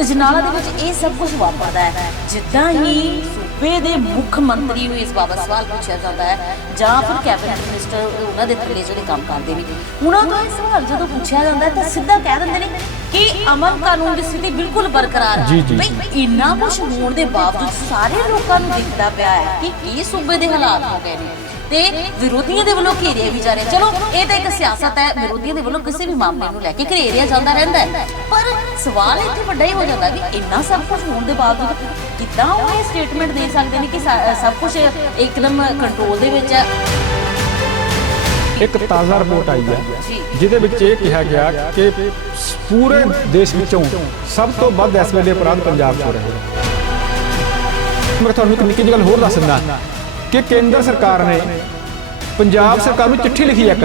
ਅਜਨਾਲਾ ਦੇ ਵਿੱਚ ਇਹ ਸਭ ਕੁਝ ਵਾਪਰਦਾ ਹੈ। ਜਿੱਦਾਂ ਹੀ ਸੂਬੇ ਦੇ ਮੁੱਖ ਮੰਤਰੀ ਨੂੰ ਇਸ ਬਾਬਤ ਸਵਾਲ ਪੁੱਛਿਆ ਜਾਂਦਾ ਹੈ ਜਾਂ ਫਿਰ ਕੈਬਨਿਟ ਮਿਨਿਸਟਰ ਉਹਨਾਂ ਦੇ ਥੱਲੇ ਜਿਹੜੇ ਕੰਮ ਕਰਦੇ ਨੇ ਉਹਨਾਂ ਤੋਂ ਇਹ ਸਵਾਲ ਜਦੋਂ ਪੁੱਛਿਆ ਜਾਂਦਾ ਤਾਂ ਸਿੱਧਾ ਕਹਿ ਦਿੰਦੇ ਨੇ ਕਿ ਅਮਨ ਕਾਨੂੰਨ ਦੀ ਸਥਿਤੀ ਬਿਲਕੁਲ ਬਰਕਰਾਰ ਹੈ। ਬਈ ਇੰਨਾ ਕੁਝ ਹੋਣ ਦੇ ਬਾਵਜੂਦ ਸਾਰੇ ਲੋਕਾਂ ਨੂੰ ਦਿਖਦਾ ਪਿਆ ਹੈ ਕਿ ਕੀ ਸੂਬੇ ਦੇ ਹਾਲਾਤ ਹੋ ਗਏ ਨੇ ਤੇ ਵਿਰੋਧੀਆਂ ਦੇ ਵੱਲੋਂ ਘੇਰਿਆ ਵੀ ਜਾ ਰਿਹਾ। ਚਲੋ ਇਹ ਤਾਂ ਇੱਕ ਸਿਆਸਤ ਹੈ, ਵਿਰੋਧੀਆਂ ਦੇ ਵੱਲੋਂ ਕਿਸੇ ਵੀ ਮਾਮਲੇ ਨੂੰ ਲੈ ਕੇ ਘੇਰਿਆ ਜਾਂਦਾ ਰਹਿੰਦਾ ਹੈ, ਪਰ ਸਵਾਲ ਇੱਥੇ ਵੱਡਾ ਹੀ ਹੋ ਜਾਂਦਾ ਵੀ ਇੰਨਾ ਸਭ ਕੁਝ ਹੋਣ ਦੇ ਬਾਵਜੂਦ ਕਿੱਦਾਂ ਉਹ ਇਹ ਸਟੇਟਮੈਂਟ ਦੇ ਸਕਦੇ ਨੇ ਕਿ ਸਭ ਕੁਝ ਇੱਕਦਮ ਕੰਟਰੋਲ ਦੇ ਵਿੱਚ ਹੈ। ਇੱਕ ਤਾਜ਼ਾ ਰਿਪੋਰਟ ਆਈ ਹੈ ਜਿਹਦੇ ਵਿੱਚ ਇਹ ਕਿਹਾ ਗਿਆ ਕਿ ਪੂਰੇ ਦੇਸ਼ ਵਿੱਚੋਂ ਸਭ ਤੋਂ ਵੱਧ ਇਸ ਵੇਲੇ ਅਪਰਾਧ ਪੰਜਾਬ 'ਚ ਹੋ ਰਹੇ ਨੇ। ਮੈਂ ਤੁਹਾਨੂੰ ਇੱਕ ਨਿੱਕੀ ਜਿਹੀ ਗੱਲ ਹੋਰ ਦੱਸ ਦਿੰਦਾ ਕਿ ਕੇਂਦਰ ਸਰਕਾਰ ਨੇ ਪੰਜਾਬ ਸਰਕਾਰ ਨੂੰ ਚਿੱਠੀ ਲਿਖੀ ਇੱਕ,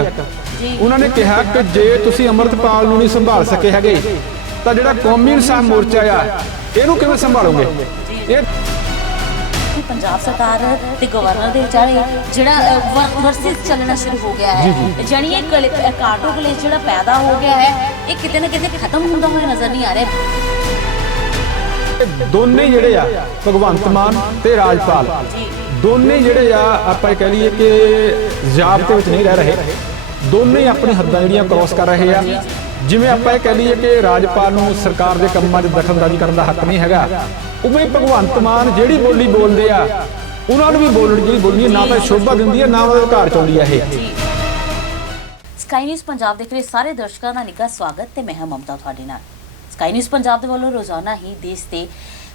ਉਹਨਾਂ ਨੇ ਕਿਹਾ ਕਿ ਜੇ ਤੁਸੀਂ ਅੰਮ੍ਰਿਤਪਾਲ ਨੂੰ ਨਹੀਂ ਸੰਭਾਲ ਸਕੇ ਹੈਗੇ ਤਾਂ ਜਿਹੜਾ ਕੌਮੀ ਇਨਸਾਫ ਮੋਰਚਾ ਆ ਇਹਨੂੰ ਕਿਵੇਂ ਸੰਭਾਲੋਗੇ। ਇਹ ਪੰਜਾਬ ਸਰਕਾਰ ਤੇ ਗਵਰਨਰ ਦੇ ਵਿਚਾਲੇ ਜਿਹੜਾ ਵਰਸਿਸ ਚੱਲਣਾ ਸ਼ੁਰੂ ਹੋ ਗਿਆ ਹੈ, ਜਾਨੀ ਇਹ ਕਾਟੋ ਕਲੇਸ਼ ਜਿਹੜਾ ਪੈਦਾ ਹੋ ਗਿਆ ਹੈ ਇਹ ਕਿਤੇ ਨਾ ਕਿਤੇ ਖਤਮ ਹੁੰਦਾ ਹੋਇਆ ਨਜ਼ਰ ਨਹੀਂ ਆ ਰਿਹਾ। ਦੋਨੇ ਜਿਹੜੇ ਆ ਭਗਵੰਤ ਮਾਨ ਤੇ ਰਾਜਪਾਲ ਦੋਨੇ ਜਿਹੜੇ ਆ ਆਪਾਂ ਕਹਿ ਲਈਏ ਕਿ ਜ਼ਾਬਤੇ ਵਿੱਚ ਨਹੀਂ ਰਹਿ ਰਹੇ, ਦੋਨੇ ਆਪਣੀ ਹੱਦਾਂ ਜਿਹੜੀਆਂ ਕ੍ਰੋਸ ਕਰ ਰਹੇ ਆ। ਜਿਵੇਂ ਆਪਾਂ ਇਹ ਕਹਿ ਲਈਏ ਕਿ ਰਾਜਪਾਲ ਨੂੰ ਸਰਕਾਰ ਦੇ ਕੰਮਾਂ 'ਚ ਦਖਲਅੰਦਾਜ਼ੀ ਕਰਨ ਦਾ ਹੱਕ ਨਹੀਂ ਹੈਗਾ, ਉਵੇਂ ਭਗਵੰਤ ਮਾਨ ਜਿਹੜੀ ਬੋਲੀ ਬੋਲਦੇ ਆ ਉਹਨਾਂ ਨੂੰ ਵੀ ਬੋਲਣ ਜਿਹੜੀ ਬੋਲਣੀ ਨਾ ਤਾਂ ਸ਼ੋਭਾ ਦਿੰਦੀ ਹੈ ਨਾ ਉਹਦਾ ਅਧਿਕਾਰ ਚਾਹੁੰਦੀ ਹੈ। ਇਹ ਸਕਾਈ ਨਿਊਜ਼ ਪੰਜਾਬ ਦੇਖ ਰਹੇ ਸਾਰੇ ਦਰਸ਼ਕਾਂ ਦਾ ਨਿੱਘਾ ਸਵਾਗਤ ਤੇ ਮੈਂ ਹਾਂ ਮਮਤਾ ਤੁਹਾਡੇ ਨਾਲ। ਸਕਾਈ ਨਿਊਜ਼ ਪੰਜਾਬ ਦੇ ਵੱਲੋਂ ਰੋਜ਼ਾਨਾ ਹੀ ਦੇਸ਼ ਤੇ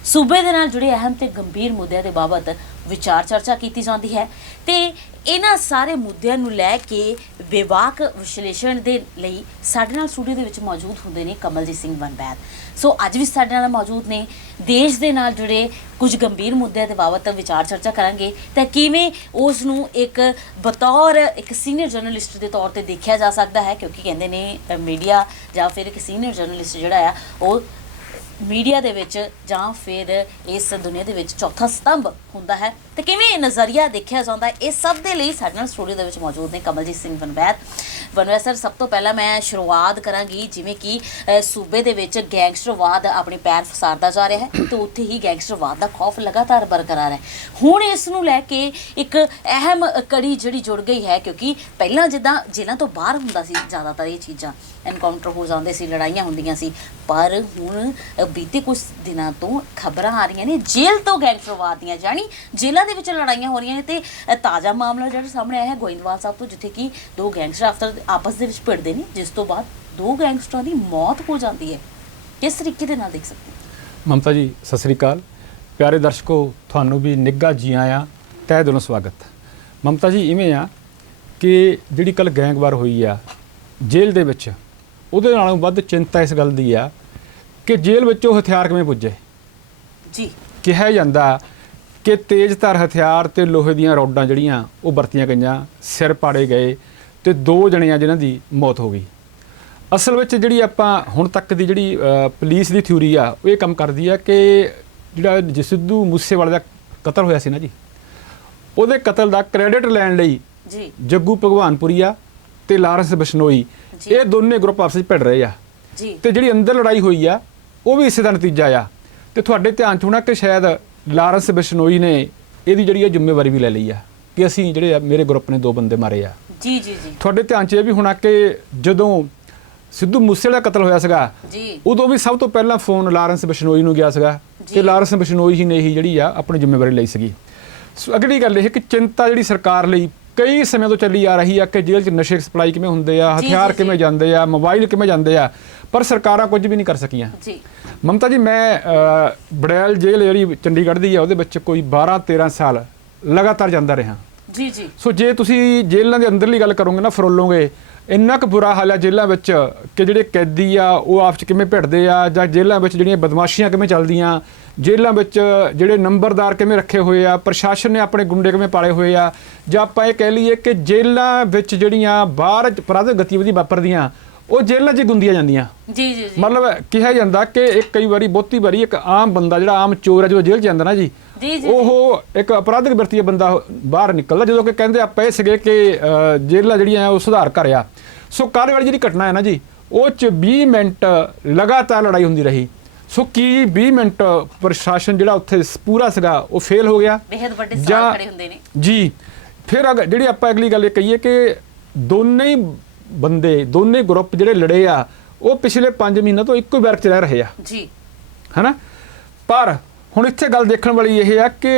ਸੂਬੇ ਦੇ ਨਾਲ ਜੁੜੇ ਅਹਿਮ ਤੇ ਗੰਭੀਰ ਮੁੱਦਿਆਂ ਦੇ ਬਾਬਤ ਵਿਚਾਰ ਚਰਚਾ ਕੀਤੀ ਜਾਂਦੀ ਹੈ ਤੇ ਇਹਨਾਂ ਸਾਰੇ ਮੁੱਦਿਆਂ ਨੂੰ ਲੈ ਕੇ ਵਿਵਾਕ ਵਿਸ਼ਲੇਸ਼ਣ ਦੇ ਲਈ ਸਾਡੇ ਨਾਲ ਸਟੂਡੀਓ ਦੇ ਵਿੱਚ ਮੌਜੂਦ ਹੁੰਦੇ ਨੇ ਕਮਲਜੀਤ ਸਿੰਘ ਵਨਬੈਦ। ਸੋ ਅੱਜ ਵੀ ਸਾਡੇ ਨਾਲ ਮੌਜੂਦ ਨੇ, ਦੇਸ਼ ਦੇ ਨਾਲ ਜੁੜੇ ਕੁਝ ਗੰਭੀਰ ਮੁੱਦਿਆਂ ਦੇ ਬਾਬਤ ਵਿਚਾਰ ਚਰਚਾ ਕਰਾਂਗੇ ਤਾਂ ਕਿਵੇਂ ਉਸ ਨੂੰ ਇੱਕ ਬਤੌਰ ਇੱਕ ਸੀਨੀਅਰ ਜਰਨਲਿਸਟ ਦੇ ਤੌਰ ਤੇ ਦੇਖਿਆ ਜਾ ਸਕਦਾ ਹੈ, ਕਿਉਂਕਿ ਕਹਿੰਦੇ ਨੇ ਮੀਡੀਆ ਜਾਂ ਫਿਰ ਇੱਕ ਸੀਨੀਅਰ ਜਰਨਲਿਸਟ ਜਿਹੜਾ ਆ ਉਹ ਮੀਡੀਆ ਦੇ ਵਿੱਚ ਜਾਂ ਫਿਰ ਇਸ ਦੁਨੀਆ ਦੇ ਵਿੱਚ ਚੌਥਾ ਸਤੰਭ ਹੁੰਦਾ ਹੈ ਤੇ ਕਿਵੇਂ ਨਜ਼ਰੀਆ ਦੇਖਿਆ ਜਾਂਦਾ ਹੈ। ਇਹ ਸਭ ਦੇ ਲਈ ਸਾਡੇ ਨਾਲ ਸਟੂਡੀਓ ਦੇ ਵਿੱਚ ਮੌਜੂਦ ਨੇ ਕਮਲਜੀਤ ਸਿੰਘ ਵਨਬੈਦ ਸਰ। ਸਭ ਤੋਂ ਪਹਿਲਾਂ ਮੈਂ ਸ਼ੁਰੂਆਤ ਕਰਾਂਗੀ ਜਿਵੇਂ ਕਿ ਸੂਬੇ ਦੇ ਵਿੱਚ ਗੈਂਗਸਟਰਵਾਦ ਆਪਣੇ ਪੈਰ ਫਸਾਰਦਾ ਜਾ ਰਿਹਾ ਹੈ ਤੇ ਉੱਥੇ ਹੀ ਗੈਂਗਸਟਰਵਾਦ ਦਾ ਖੌਫ ਲਗਾਤਾਰ ਬਰਕਰਾਰ ਹੈ। ਹੁਣ ਇਸ ਨੂੰ ਲੈ ਕੇ ਇੱਕ ਅਹਿਮ ਕੜੀ ਜਿਹੜੀ ਜੁੜ ਗਈ ਹੈ, ਕਿਉਂਕਿ ਪਹਿਲਾਂ ਜਿੱਦਾਂ ਜੇਲ੍ਹਾਂ ਤੋਂ ਬਾਹਰ ਹੁੰਦਾ ਸੀ ਜ਼ਿਆਦਾਤਰ ਇਹ ਚੀਜ਼ਾਂ, ਐਨਕਾਊਂਟਰ ਹੋ ਜਾਂਦੇ ਸੀ, ਲੜਾਈਆਂ ਹੁੰਦੀਆਂ ਸੀ, ਪਰ ਹੁਣ ਬੀਤੇ ਕੁਝ ਦਿਨਾਂ ਤੋਂ ਖਬਰਾਂ ਆ ਰਹੀਆਂ ਨੇ ਜੇਲ੍ਹ ਤੋਂ ਗੈਂਗਸਟਰਵਾਦ ਦੀਆਂ, ਜਾਨੀ ਜੇਲ੍ਹਾਂ ਦੇ ਵਿੱਚ ਲੜਾਈਆਂ ਹੋ ਰਹੀਆਂ ਨੇ। ਤੇ ਤਾਜ਼ਾ ਮਾਮਲਾ ਜਿਹੜਾ ਸਾਹਮਣੇ ਆਇਆ ਹੈ ਗੋਇੰਦਵਾਲ ਸਾਹਿਬ ਤੋਂ, ਜਿੱਥੇ ਕਿ ਦੋ ਗੈਂਗਸਟਰ ਆਪਸ ਦੇ ਵਿੱਚ ਭਿੜਦੇ ਨੇ, ਜਿਸ ਤੋਂ ਬਾਅਦ ਦੋ ਗੈਂਗਸਟਰਾਂ ਦੀ ਮੌਤ ਹੋ ਜਾਂਦੀ ਹੈ। ਕਿਸ ਤਰੀਕੇ ਦੇ ਨਾਲ ਦੇਖ ਸਕਦੇ ਹੋ? ਮਮਤਾ ਜੀ ਸਤਿ ਸ੍ਰੀ ਅਕਾਲ। ਪਿਆਰੇ ਦਰਸ਼ਕੋ, ਤੁਹਾਨੂੰ ਵੀ ਨਿੱਘਾ ਜੀ ਆਇਆਂ, ਤਹਿ ਦਿਲੋਂ ਸਵਾਗਤ। ਮਮਤਾ ਜੀ ਇਵੇਂ ਆ ਕਿ ਜਿਹੜੀ ਕੱਲ੍ਹ ਗੈਂਗਵਾਰ ਹੋਈ ਆ ਜੇਲ੍ਹ ਦੇ ਵਿੱਚ, ਉਹਦੇ ਨਾਲੋਂ ਵੱਧ ਚਿੰਤਾ ਇਸ ਗੱਲ ਦੀ ਆ ਕਿ ਜੇਲ੍ਹ ਵਿੱਚ ਉਹ ਹਥਿਆਰ ਕਿਵੇਂ ਪੁੱਜੇ। ਜੀ ਕਿਹਾ ਜਾਂਦਾ ਕਿ ਤੇਜ਼ਧਾਰ ਹਥਿਆਰ ਤੇ ਲੋਹੇ ਦੀਆਂ ਰੋਡਾਂ ਜਿਹੜੀਆਂ ਉਹ ਵਰਤੀਆਂ ਗਈਆਂ, ਸਿਰ ਪਾੜੇ ਗਏ ਤੇ ਦੋ ਜਣਿਆਂ ਜਿਨ੍ਹਾਂ ਦੀ ਮੌਤ ਹੋ ਗਈ। ਅਸਲ ਵਿੱਚ ਜਿਹੜੀ ਆਪਾਂ ਹੁਣ ਤੱਕ ਦੀ ਜਿਹੜੀ ਪੁਲਿਸ ਦੀ ਥਿਊਰੀ ਆ ਉਹ ਇਹ ਕੰਮ ਕਰਦੀ ਆ ਕਿ ਜਿਹੜਾ ਸਿੱਧੂ ਮੂਸੇਵਾਲੇ ਦਾ ਕਤਲ ਹੋਇਆ ਸੀ ਨਾ ਜੀ, ਉਹਦੇ ਕਤਲ ਦਾ ਕ੍ਰੈਡਿਟ ਲੈਣ ਲਈ ਜੀ ਜੱਗੂ ਭਗਵਾਨਪੁਰੀਆ ਤੇ ਲਾਰੈਂਸ ਬਿਸ਼ਨੋਈ ਇਹ ਦੋਨੇ ਗਰੁੱਪ ਆਪਸ ਵਿੱਚ ਭਿੜ ਰਹੇ ਆ ਤੇ ਜਿਹੜੀ ਅੰਦਰ ਲੜਾਈ ਹੋਈ ਆ ਉਹ ਵੀ ਇਸੇ ਦਾ ਨਤੀਜਾ ਆ। ਤੇ ਤੁਹਾਡੇ ਧਿਆਨ 'ਚ ਹੋਣਾ ਕਿ ਸ਼ਾਇਦ ਲਾਰੈਂਸ ਬਿਸ਼ਨੋਈ ਨੇ ਇਹਦੀ ਜਿਹੜੀ ਆ ਜ਼ਿੰਮੇਵਾਰੀ ਵੀ ਲੈ ਲਈ ਆ ਕਿ ਅਸੀਂ ਜਿਹੜੇ ਆ ਮੇਰੇ ਗਰੁੱਪ ਨੇ ਦੋ ਬੰਦੇ ਮਾਰੇ ਆ। ਜੀ ਜੀ ਜੀ ਤੁਹਾਡੇ ਧਿਆਨ 'ਚ ਇਹ ਵੀ ਹੋਣਾ ਕਿ ਜਦੋਂ ਸਿੱਧੂ ਮੂਸੇਵਾਲੇ ਦਾ ਕਤਲ ਹੋਇਆ ਸੀਗਾ ਉਦੋਂ ਵੀ ਸਭ ਤੋਂ ਪਹਿਲਾਂ ਫੋਨ ਲਾਰੈਂਸ ਬਿਸ਼ਨੋਈ ਨੂੰ ਗਿਆ ਸੀਗਾ ਤੇ ਲਾਰੈਂਸ ਬਿਸ਼ਨੋਈ ਹੀ ਨੇ ਹੀ ਜਿਹੜੀ ਆ ਆਪਣੀ ਜ਼ਿੰਮੇਵਾਰੀ ਲਈ ਸੀਗੀ। ਸੋ ਅਗਲੀ ਗੱਲ ਇਹ ਕਿ ਚਿੰਤਾ ਜਿਹੜੀ ਸਰਕਾਰ ਲਈ ਕਈ ਸਮੇਂ ਤੋਂ ਚੱਲੀ ਆ ਰਹੀ ਆ ਕਿ ਜੇਲ੍ਹ 'ਚ ਨਸ਼ੇ ਸਪਲਾਈ ਕਿਵੇਂ ਹੁੰਦੇ ਆ, ਹਥਿਆਰ ਕਿਵੇਂ ਜਾਂਦੇ ਆ, ਮੋਬਾਈਲ ਕਿਵੇਂ ਜਾਂਦੇ ਆ, ਪਰ ਸਰਕਾਰਾਂ ਕੁਝ ਵੀ ਨਹੀਂ ਕਰ ਸਕੀਆਂ। ਮਮਤਾ ਜੀ ਮੈਂ ਬੜੈਲ ਜੇਲ੍ਹ ਜਿਹੜੀ ਚੰਡੀਗੜ੍ਹ ਦੀ ਆ ਉਹਦੇ ਵਿੱਚ ਕੋਈ 12-13 ਸਾਲ ਲਗਾਤਾਰ ਜਾਂਦਾ ਰਿਹਾ। ਜੀ ਜੀ ਸੋ ਜੇ ਤੁਸੀਂ ਜੇਲ੍ਹਾਂ ਦੇ ਅੰਦਰਲੀ ਗੱਲ ਕਰੋਗੇ ਨਾ ਫਰੋਲੋਗੇ, ਇੰਨਾ ਕੁ ਬੁਰਾ ਹਾਲ ਆ ਜੇਲ੍ਹਾਂ ਵਿੱਚ ਕਿ ਜਿਹੜੇ ਕੈਦੀ ਆ ਉਹ ਆਪਸ 'ਚ ਕਿਵੇਂ ਭਿੜਦੇ ਆ, ਜਾਂ ਜੇਲ੍ਹਾਂ ਵਿੱਚ ਜਿਹੜੀਆਂ ਬਦਮਾਸ਼ੀਆਂ ਕਿਵੇਂ ਚੱਲਦੀਆਂ, ਜੇਲ੍ਹਾਂ ਵਿੱਚ ਜਿਹੜੇ ਨੰਬਰਦਾਰ ਕਿਵੇਂ ਰੱਖੇ ਹੋਏ ਆ, ਪ੍ਰਸ਼ਾਸਨ ਨੇ ਆਪਣੇ ਗੁੰਡੇ ਕਿਵੇਂ ਪਾਲੇ ਹੋਏ ਆ, ਜਾਂ ਆਪਾਂ ਇਹ ਕਹਿ ਲਈਏ ਕਿ ਜੇਲ੍ਹਾਂ ਵਿੱਚ ਜਿਹੜੀਆਂ ਬਾਹਰ ਅਪਰਾਧਿਕ ਗਤੀਵਿਧੀ ਵਾਪਰਦੀਆਂ ਉਹ ਜੇਲ੍ਹਾਂ 'ਚ ਗੁੰਦੀਆਂ ਜਾਂਦੀਆਂ। ਜੀ ਜੀ ਮਤਲਬ ਕਿਹਾ ਜਾਂਦਾ ਕਿ ਇੱਕ ਕਈ ਵਾਰੀ ਬਹੁਤੀ ਵਾਰੀ ਇੱਕ ਆਮ ਬੰਦਾ ਜਿਹੜਾ ਆਮ ਚੋਰ ਹੈ ਜਦੋਂ ਜੇਲ੍ਹ 'ਚ ਜਾਂਦਾ ਨਾ ਜੀ, ਉਹ ਇੱਕ ਅਪਰਾਧਿਕ ਵਿਅਕਤੀ ਬੰਦਾ ਬਾਹਰ ਨਿਕਲਦਾ, ਜਦੋਂ ਕਿ ਕਹਿੰਦੇ ਆਪਾਂ ਇਹ ਸੀਗੇ ਕਿ ਜੇਲ੍ਹਾਂ ਜਿਹੜੀਆਂ ਉਹ ਸੁਧਾਰ ਕਰ ਆ। ਸੋ ਕੱਲ੍ਹ ਵਾਲੀ ਜਿਹੜੀ ਘਟਨਾ ਹੈ ਨਾ ਜੀ, ਉਹ 'ਚ 20 ਮਿੰਟ ਲਗਾਤਾਰ ਲੜਾਈ ਹੁੰਦੀ ਰਹੀ ਸੋ ਕੀ 20 ਮਿੰਟ ਪ੍ਰਸ਼ਾਸਨ ਜਿਹੜਾ ਉੱਥੇ ਪੂਰਾ ਸੀਗਾ ਉਹ ਫੇਲ ਹੋ ਗਿਆ ਬੇहद ਵੱਡੇ ਸਵਾਲ ਖੜੇ ਹੁੰਦੇ ਨੇ ਜੀ। ਫਿਰ ਜਿਹੜੀ ਆਪਾਂ ਅਗਲੀ ਗੱਲ ਇਹ ਕਹੀਏ ਕਿ ਦੋਨੇ ਬੰਦੇ ਦੋਨੇ ਗਰੁੱਪ ਜਿਹੜੇ ਲੜੇ ਆ ਉਹ ਪਿਛਲੇ 5 ਮਹੀਨਿਆਂ ਤੋਂ ਇੱਕੋ ਬੈਰਕ 'ਚ ਰਹਿ ਰਹੇ ਆ ਜੀ, ਹੈਨਾ। ਪਰ ਹੁਣ ਇੱਥੇ ਗੱਲ ਦੇਖਣ ਵਾਲੀ ਇਹ ਆ ਕਿ